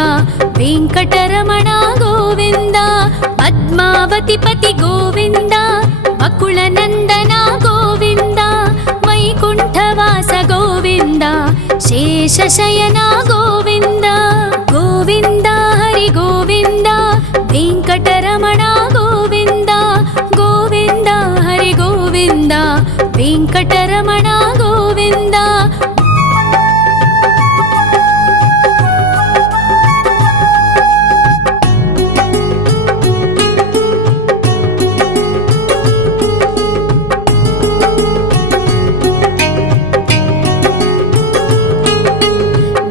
वेङ्कटरमण गोविन्द पद्मावतिपति गोविन्द अकुलनन्दन गोविन्द वैकुण्ठवास गोविन्द शेषशयन गोविन्द गोविन्द हरि गोविन्द वेङ्कटरमण गोविन्द गोविन्द हरि गोविन्द वेङ्कटरमण गोविन्द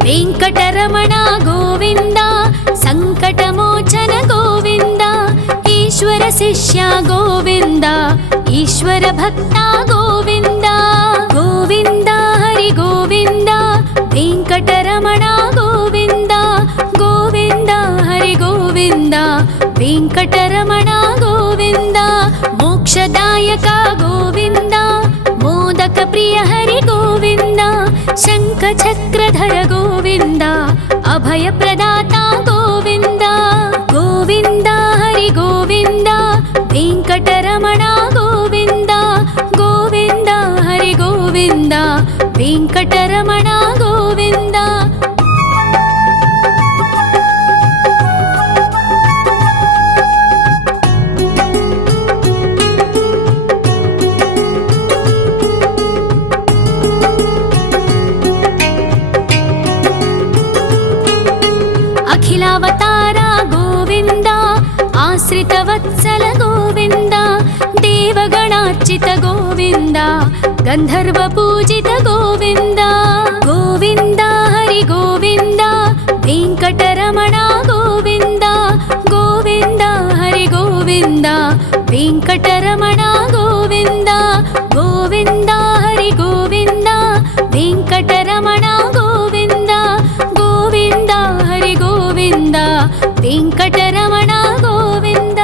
वेङ्कटरमण गोविन्द सङ्कटमोचन गोविन्द ईश्वर शिष्य गोविन्द ईश्वर भक्त गोविन्द गोविन्द हरि गोविन्द वेङ्कटरमण गोविन्द गोविन्द हरि गोविन्द वेङ्कटरमण गोविन्द मोक्षदायक गोविन्द मोदक प्रिय हरि गोविन्द शङ्खचक्रधर गोविन्द अभयप्रदाता गोविन्द गोविन्द हरि गोविन्द वेङ्कटरमण गोविन्द गोविन्द हरि गोविन्द वेङ्कटरमण गोविन्द अखिलावतार गोविन्द आश्रितवत्सल गोविन्द देवगणार्चित गोविन्द गन्धर्वपूजित गोविन्द गोविन्द हरि गोविन्द वेङ्कटरमण गोविन्द गोविन्द हरि गोविन्द वेङ्कटरमण गोविन्द गोविन्द हरि गोविन्द वेङ्कटरमण गोविन्द गोविन्द हरि गोविन्द वेङ्कटरमण गोविन्द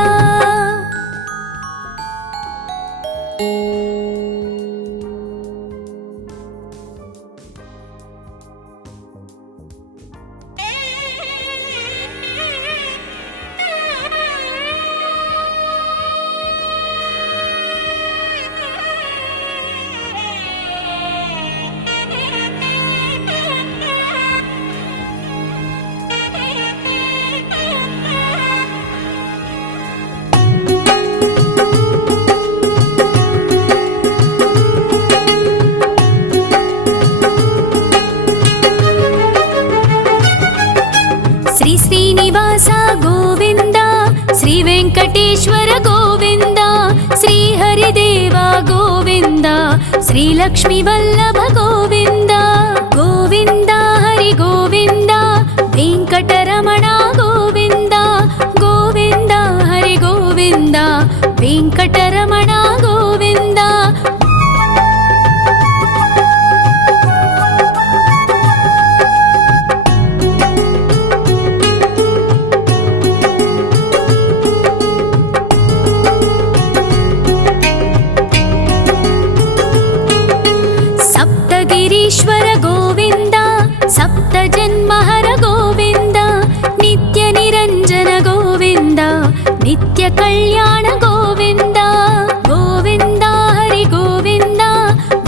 श्री श्रीनिवास गोविन्द श्री वेङ्कटेश्वर गोविन्द श्री हरिदेव गोविन्द श्री लक्ष्मीवल्लभ गोविन्द गोविन्द हरि गोविन्द वेङ्कटरमण गोविन्द गोविन्द हरि गोविन्द वेङ्कटरमण गोविन्द ईश्वर गोविन्द सप्तजन्महर गोविन्द नित्यनिरञ्जन गोविन्द नित्यकल्याण गोविन्द गोविन्द हरि गोविन्द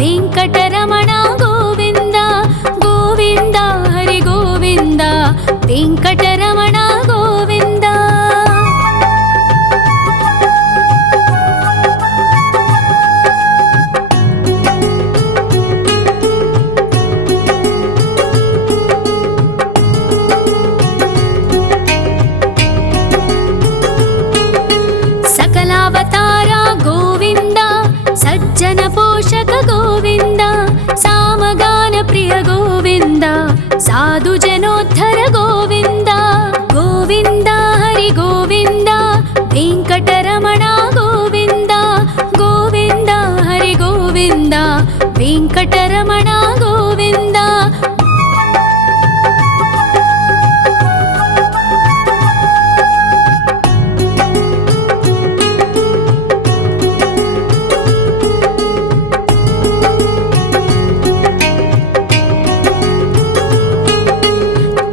वेङ्कटरमण गोविन्द गोविन्द हरि गोविन्द वेङ्कटरमण गोविन्द सकलावतार गोविन्द सज्जन पोषक गोविन्द सामगान प्रिय गोविन्द साधु जनोद्धर गोविन्द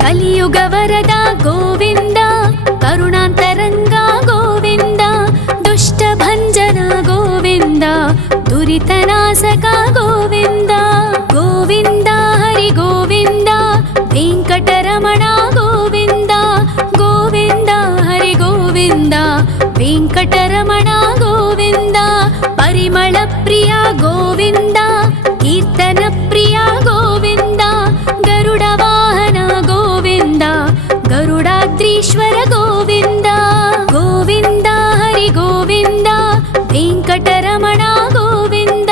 కలియుగ వరద గోవింద కరుణాంతరంగ గోవింద దుష్ట భంజన గోవింద దురితనాశక గోవింద గోవింద హరి గోవింద వెంకటరమణ గోవింద గోవింద హరి గోవింద వెంకటరమణ గోవింద పరిమళ ప్రియ గోవింద కీర్తన ప్రియ గోవింద గరుడ వాహన గోవింద గరుడాద్రీశ్వర గోవింద గోవింద హరి గోవింద వెంకటరమణ గోవింద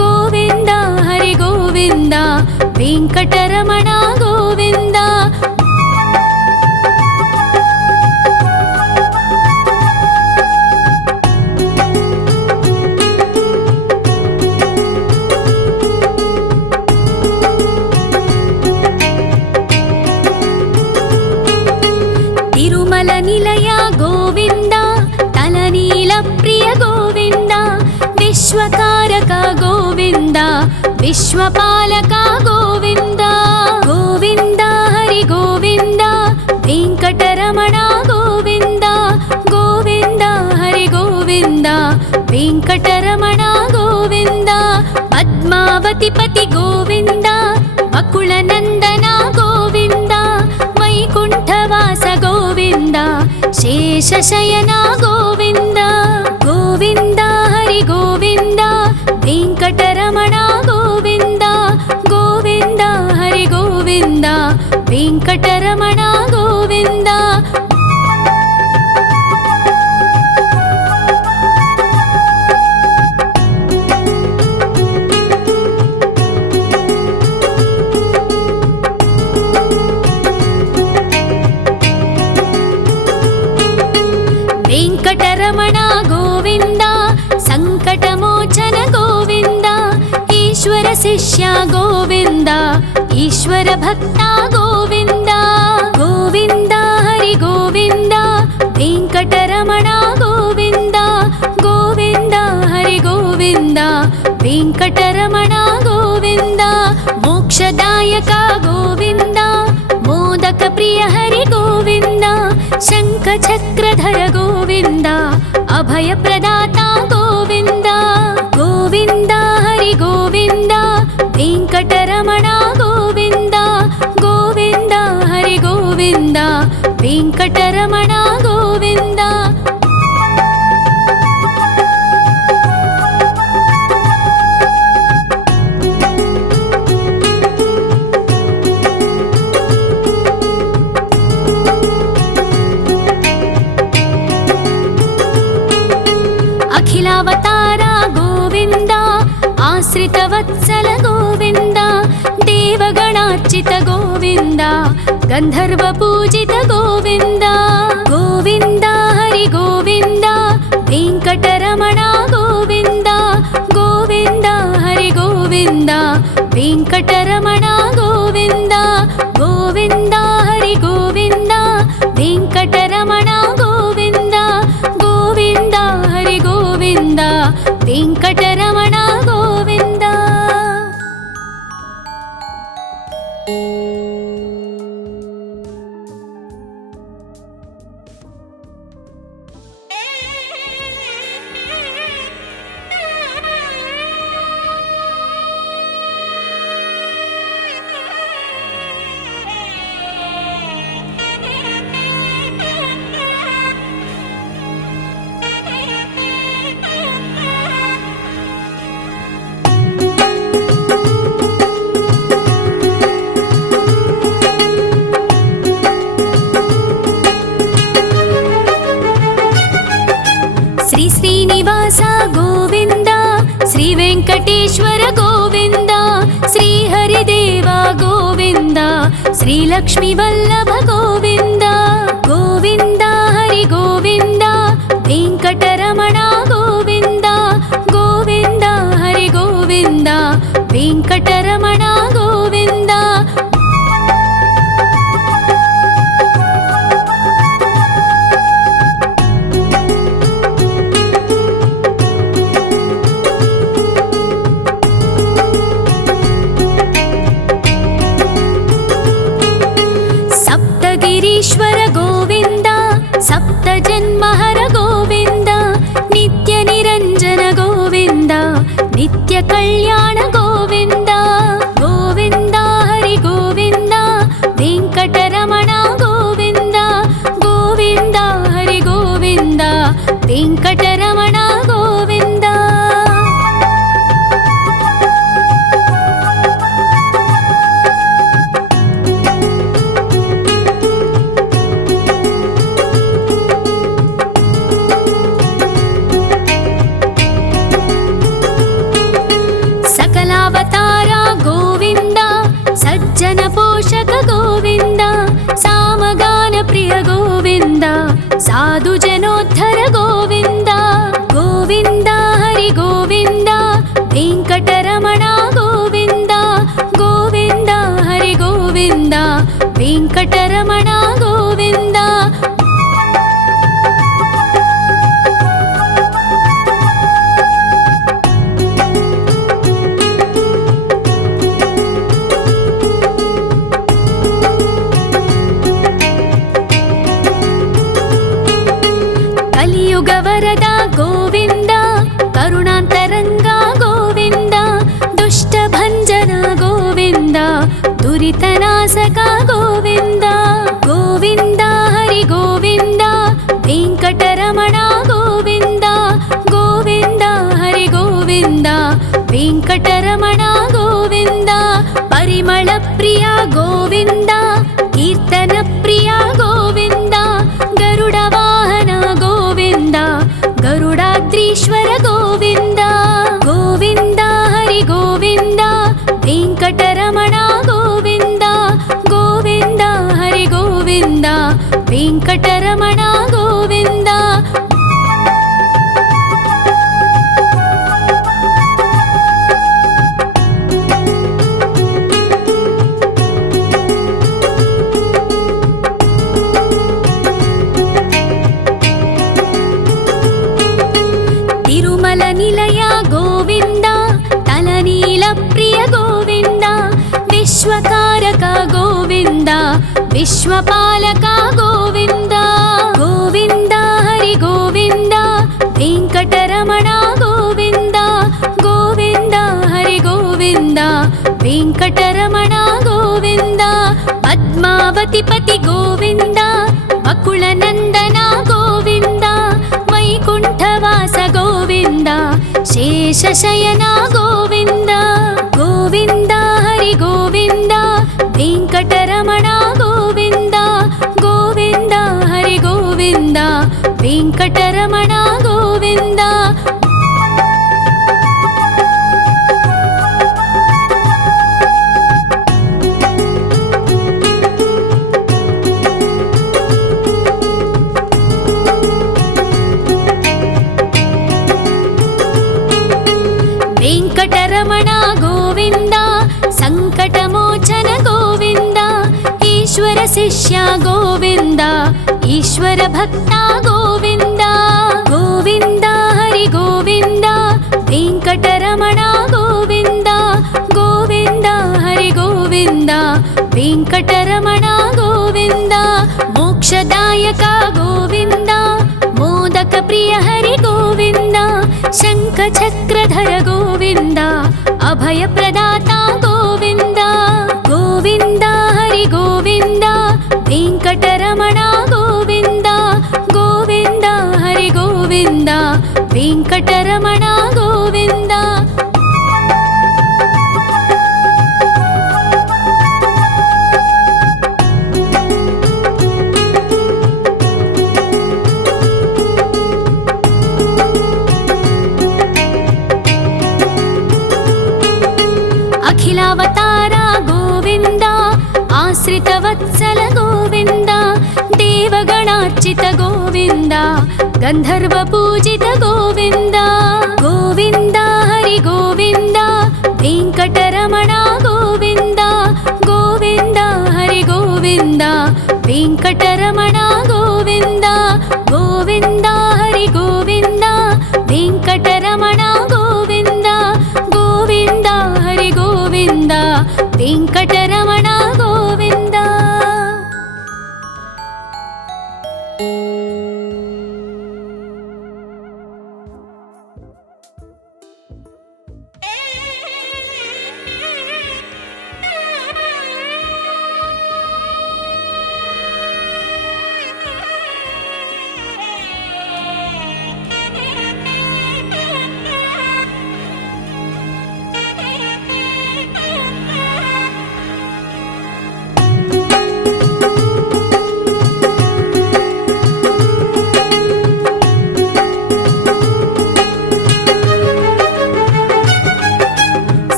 గోవింద హరి గోవింద వెంకటరమణ గోవింద తిరుమల నిలయ గోవింద తలనీల ప్రియ గోవింద విశ్వకారక గోవింద విశ్వపాలక గోవింద గోవింద హరి గోవింద వెంకటరమణ గోవింద గోవింద హరి గోవింద వెంకటరమణ గోవింద పద్మావతి పతి గోవింద వకుళ నందన గోవింద వైకుంఠవాస గోవింద శేషశయన గోవింద గోవింద హరి గోవింద వెంకటరమణ గోవింద గోవింద హరి గోవింద వెంకటరమణ గోవింద వెంకటరమణ గోవింద సంకటమోచన గోవింద ఈశ్వర శిష్య గోవింద ఈశ్వర భక్త గోవింద గోవింద హరి గోవింద వెంకటరమణ గోవింద గోవింద హరి గోవింద వెంకటరమణ గోవింద మోక్షదాయక గోవింద మోదక ప్రియ హరి గోవింద శంఖ చక్రధర గోవింద అభయ ప్రదాత గోవింద గోవింద హరి గోవింద వెంకటరమణ గోవింద గోవింద హరి గోవింద వెంకటరమణ గోవింద అఖిలావతార గోవింద ఆశ్రిత వత్సల గోవింద దేవగణార్చిత గోవింద గంధర్వ పూజిత గోవింద గోవింద హరి గోవింద వెంకటరమణ గోవింద గోవింద హరి గోవింద వెంకటరమణ గోవింద గోవింద హరి గోవింద వెంకటరమణ గోవింద గోవింద హరి గోవింద వెంకటరమణ గోవింద శ్రీ శ్రీనివాస గోవింద శ్రీ వెంకటేశ్వర గోవింద శ్రీ హరిదేవ గోవింద శ్రీ లక్ష్మీ వల్లభ గోవింద గోవింద హరి గోవింద వెంకటరమణ గోవింద గోవింద హరి గోవింద వెంకటరమణ గోవింద सप्तगिरीश्वर गोविन्द सप्तजन्महर गोविन्द नित्यनिरञ्जन गोविन्द नित्यकल्याण गोविन्द गोविन्द हरि गोविन्द वेङ्कटरमण गोविन्द गोविन्द हरि गोविन्द वेङ्कटरमण गोविन्द। सकलावतार गोविन्द सज्जन पोषक गोविन्द सामगान प्रिय गोविन्द साधु जनोद्धर गोविन्द गोविन्द हरि गोविन्द वेङ्कटरमण गोविन्द गोविन्द हरि गोविन्द वेङ्कटरमण गोविन्द। कलियुग वरद गोविन्द करुणान्तरङ्ग गोविन्द दुष्टभञ्जन गोविन्द दुरितनाशक गोविन्द गोविन्द हरि गोविन्द वेङ्कटरमण गोविन्द गोविन्द हरि गोविन्द वेङ्कटरमण गोविन्द। परिमल प्रिय गोविन्द कीर्तन प्रिय गोविन्द गरुड वाहन गोविन्द गरुडाद्रीश्वर गोविन्द गोविन्द हरि गोविन्द वेङ्कटरमण गोविन्द गोविन्द हरि गोविन्द वेङ्कटरमण गोविन्द। तिरुमल निलय गोविन्द तलनील प्रिय गोविन्द विश्वकारक गोविन्द विश्वपालक गोविन्द गोविन्द हरि गोविन्द वेङ्कटरमण गोविन्द गोविन्द हरि गोविन्द वेङ्कटरमण गोविन्द। पद्मावति पति गोविन्द अकुलनन्दन गोविन्द वैकुण्ठवास गोविन्द शेषशयन गोविन्द गोविन्द हरि गोविन्द वेङ्कटरमण गोविन्द गोविन्द हरि गोविन्द वेङ्कटरमण गोविन्द। वेङ्कटरमण गोविन्द सङ्कटमोचन गोविन्द ईश्वर शिष्य गोविन्द ईश्वर भक्त गोविन्द गोविन्द हरि गोविन्द वेङ्कटरमण गोविन्द गोविन्द हरि गोविन्द वेङ्कटरमण गोविन्द। मोक्षदायक गोविन्द मोदक प्रिय हरि गोविन्द शङ्खचक्रधर गोविन्द अभयप्रदाता गोविन्द गोविन्द हरि गोविन्द वेङ्कटरमण गोविन्द गोविन्द हरि गोविन्द वेङ्कटरमण गोविन्द। अखिलावतार गोविन्द आश्रितवत्सल गोविन्द देवगणार्चित गोविन्द गन्धर्वपूजित गोविन्द गोविन्द हरि गोविन्द वेङ्कटरमण गोविन्द गोविन्द हरि गोविन्द वेङ्कटरमण गोविन्द गोविन्द हरि गोविन्द वेङ्कटरमण गोविन्द गोविन्द हरि गोविन्द वेङ्कटरमण गोविन्द।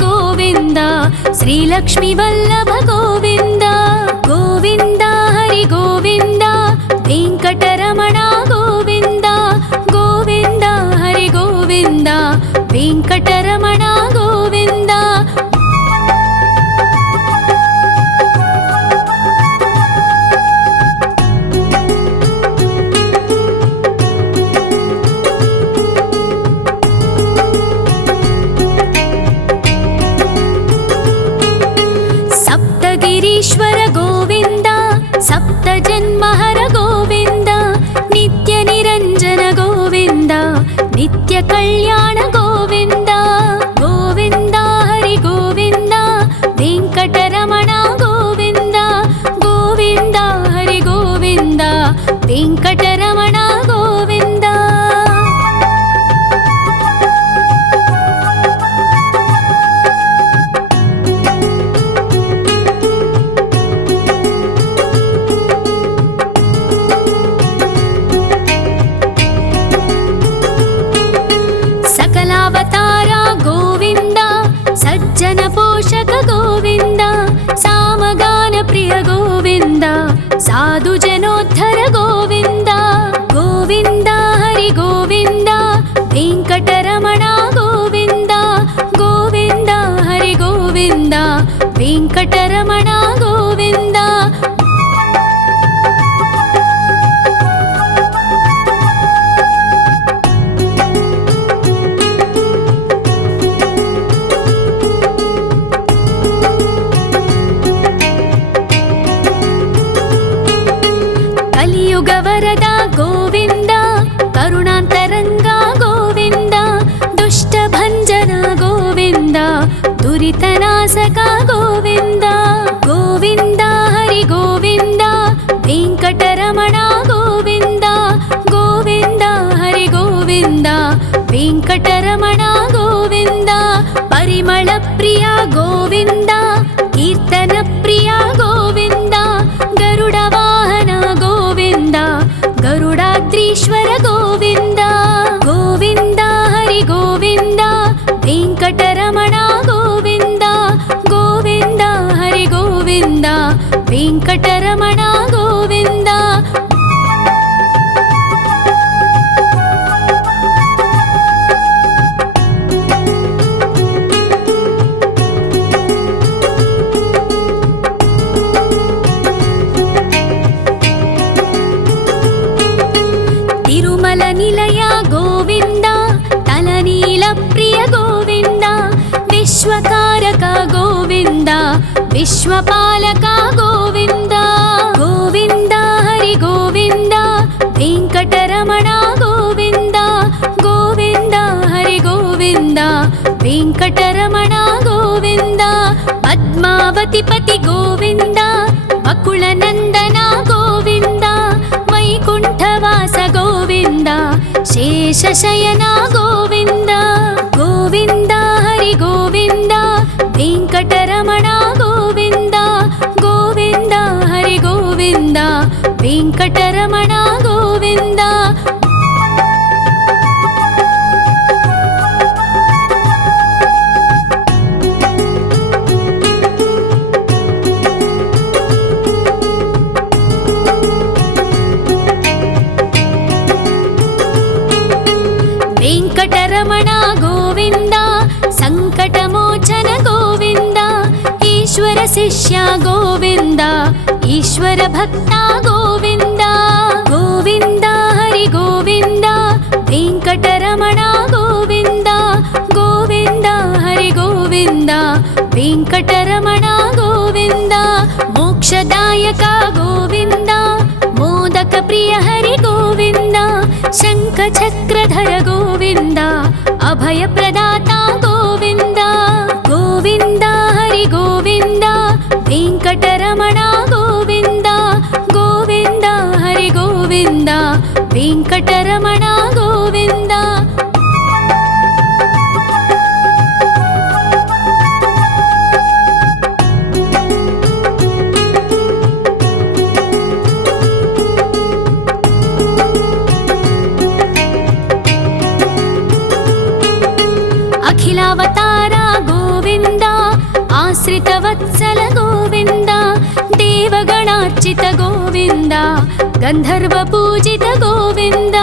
ಗೋವಿಂದ ಶ್ರೀಲಕ್ಷ್ಮಿ ವಲ್ಲಭ ಗೋವಿಂದ ಗೋವಿಂದ ಹರಿ ಗೋವಿಂದ ವೆಂಕಟರಮಣ ಗೋವಿಂದ ಗೋವಿಂದ ಹರಿ ಗೋವಿಂದ ವೆಂಕಟರಮಣ ಗೋವಿಂದ ಸಪ್ತಗಿರೀಶ್ವರ ಗೋವಿಂದ ಸಪ್ತ ಜನ್ಮಹರ ಗೋವಿಂದ ನಿತ್ಯ ನಿರಂಜನ ಗೋವಿಂದ ನಿತ್ಯ ಕಲ್ಯಾಣ ಗೋವಿಂದ ಗೋವಿಂದ ಹರಿ ಗೋವಿಂದ ವೆಂಕಟರಮಣ ಗೋವಿಂದ ಗೋವಿಂದ ಹರಿ ಗೋವಿಂದ ವೆಂಕಟರಮಣ ಗೋವಿಂದ सकलावतार गोविंद सज्जन पोषक गोविंद सामगान प्रिय गोविंद साधु जनोद्धर गोविंद गोविंद हरि गोविंद वेंकटरमण गोविंद गोविंद हरि गोविंद वेंकटरमण गोविंद ಕಲಿಯುಗ ವರದ ಗೋವಿಂದ ಕರುಣಾಂತರಂಗ ಗೋವಿಂದ ದುಷ್ಟ ಭಂಜನ ಗೋವಿಂದ ದುರಿತನಾಶಕ ಗೋವಿಂದ ಗೋವಿಂದ ಹರಿ ಗೋವಿಂದ ವೆಂಕಟರಮಣ ಗೋವಿಂದ ಗೋವಿಂದ ಹರಿ ಗೋವಿಂದ ವೆಂಕಟರಮಣ ಗೋವಿಂದ ಪರಿಮಳ ಪ್ರಿಯ ಗೋವಿಂದ ಕೀರ್ತನ ಪ್ರಿಯ ಗೋವಿಂದ ಗರುಡ ವಾಹನ ಗೋವಿಂದ ಗರುಡಾದ್ರೀಶ್ವರ ಗೋವಿಂದ ಗೋವಿಂದ ಹರಿ ಗೋವಿಂದ ವೆಂಕಟರಮಣ ಗೋವಿಂದ ಗೋವಿಂದ ಹರಿ ಗೋವಿಂದ ವೆಂಕಟರಮಣ ಗೋವಿಂದ ತಿರುಮಲ ನಿಲಯ ಗೋವಿಂದ ತಲನೀಲ ಪ್ರಿಯ ಗೋವಿಂದ ವಿಶ್ವಕಾರಕ ಗೋವಿಂದ ವಿಶ್ವಪಾಲಕ ಗೋವಿಂದ ಗೋವಿಂದ ಹರಿ ಗೋವಿಂದ ವೆಂಕಟರಮಣ ಗೋವಿಂದ ಗೋವಿಂದ ಹರಿ ಗೋವಿಂದ ವೆಂಕಟರಮಣ ಗೋವಿಂದ ಪದ್ಮಾವತಿ ಪತಿ ಗೋವಿಂದ ಬಕುಳ ನಂದನ ಗೋವಿಂದ ವೈಕುಂಠವಾಸ ಗೋವಿಂದ ಶೇಷಶಯನ ಗೋವಿಂದ ಗೋವಿಂದ ಹರಿ ಗೋವಿಂದ ವೆಂಕಟರಮಣ ಗೋವಿಂದ ಗೋವಿಂದ ಹರಿ ಗೋವಿಂದ ವೆಂಕಟರಮಣ ಗೋವಿಂದ ವೆಂಕಟರಮಣ ಗೋವಿಂದ ಸಂಕಟಮೋಚನ ಗೋವಿಂದ ಈಶ್ವರ ಶಿಷ್ಯ ಗೋವಿಂದ ಈಶ್ವರ ಭಕ್ತ ಗೋವಿಂದ ಗೋವಿಂದ ಹರಿ ಗೋವಿಂದ ವೆಂಕಟರಮಣ ಗೋವಿಂದ ಗೋವಿಂದ ಹರಿ ಗೋವಿಂದ ವೆಂಕಟರಮಣ ಗೋವಿಂದ ಮೋಕ್ಷದಾಯಕ ಗೋವಿಂದ ಮೋದಕ ಪ್ರಿಯ ಹರಿ ಗೋವಿಂದ ಶಂಖ ಚಕ್ರಧರ ಗೋವಿಂದ ಅಭಯ ಪ್ರದಾತ ಗೋವಿಂದ ಗೋವಿಂದ ಹರಿ ಗೋವಿಂದ ವೆಂಕಟರಮಣ ಗೋವಿಂದ ಗೋವಿಂದ ಹರಿ ಗೋವಿಂದ ವೆಂಕಟರಮಣ ಗೋವಿಂದ गन्धर्वपूजित गोविन्द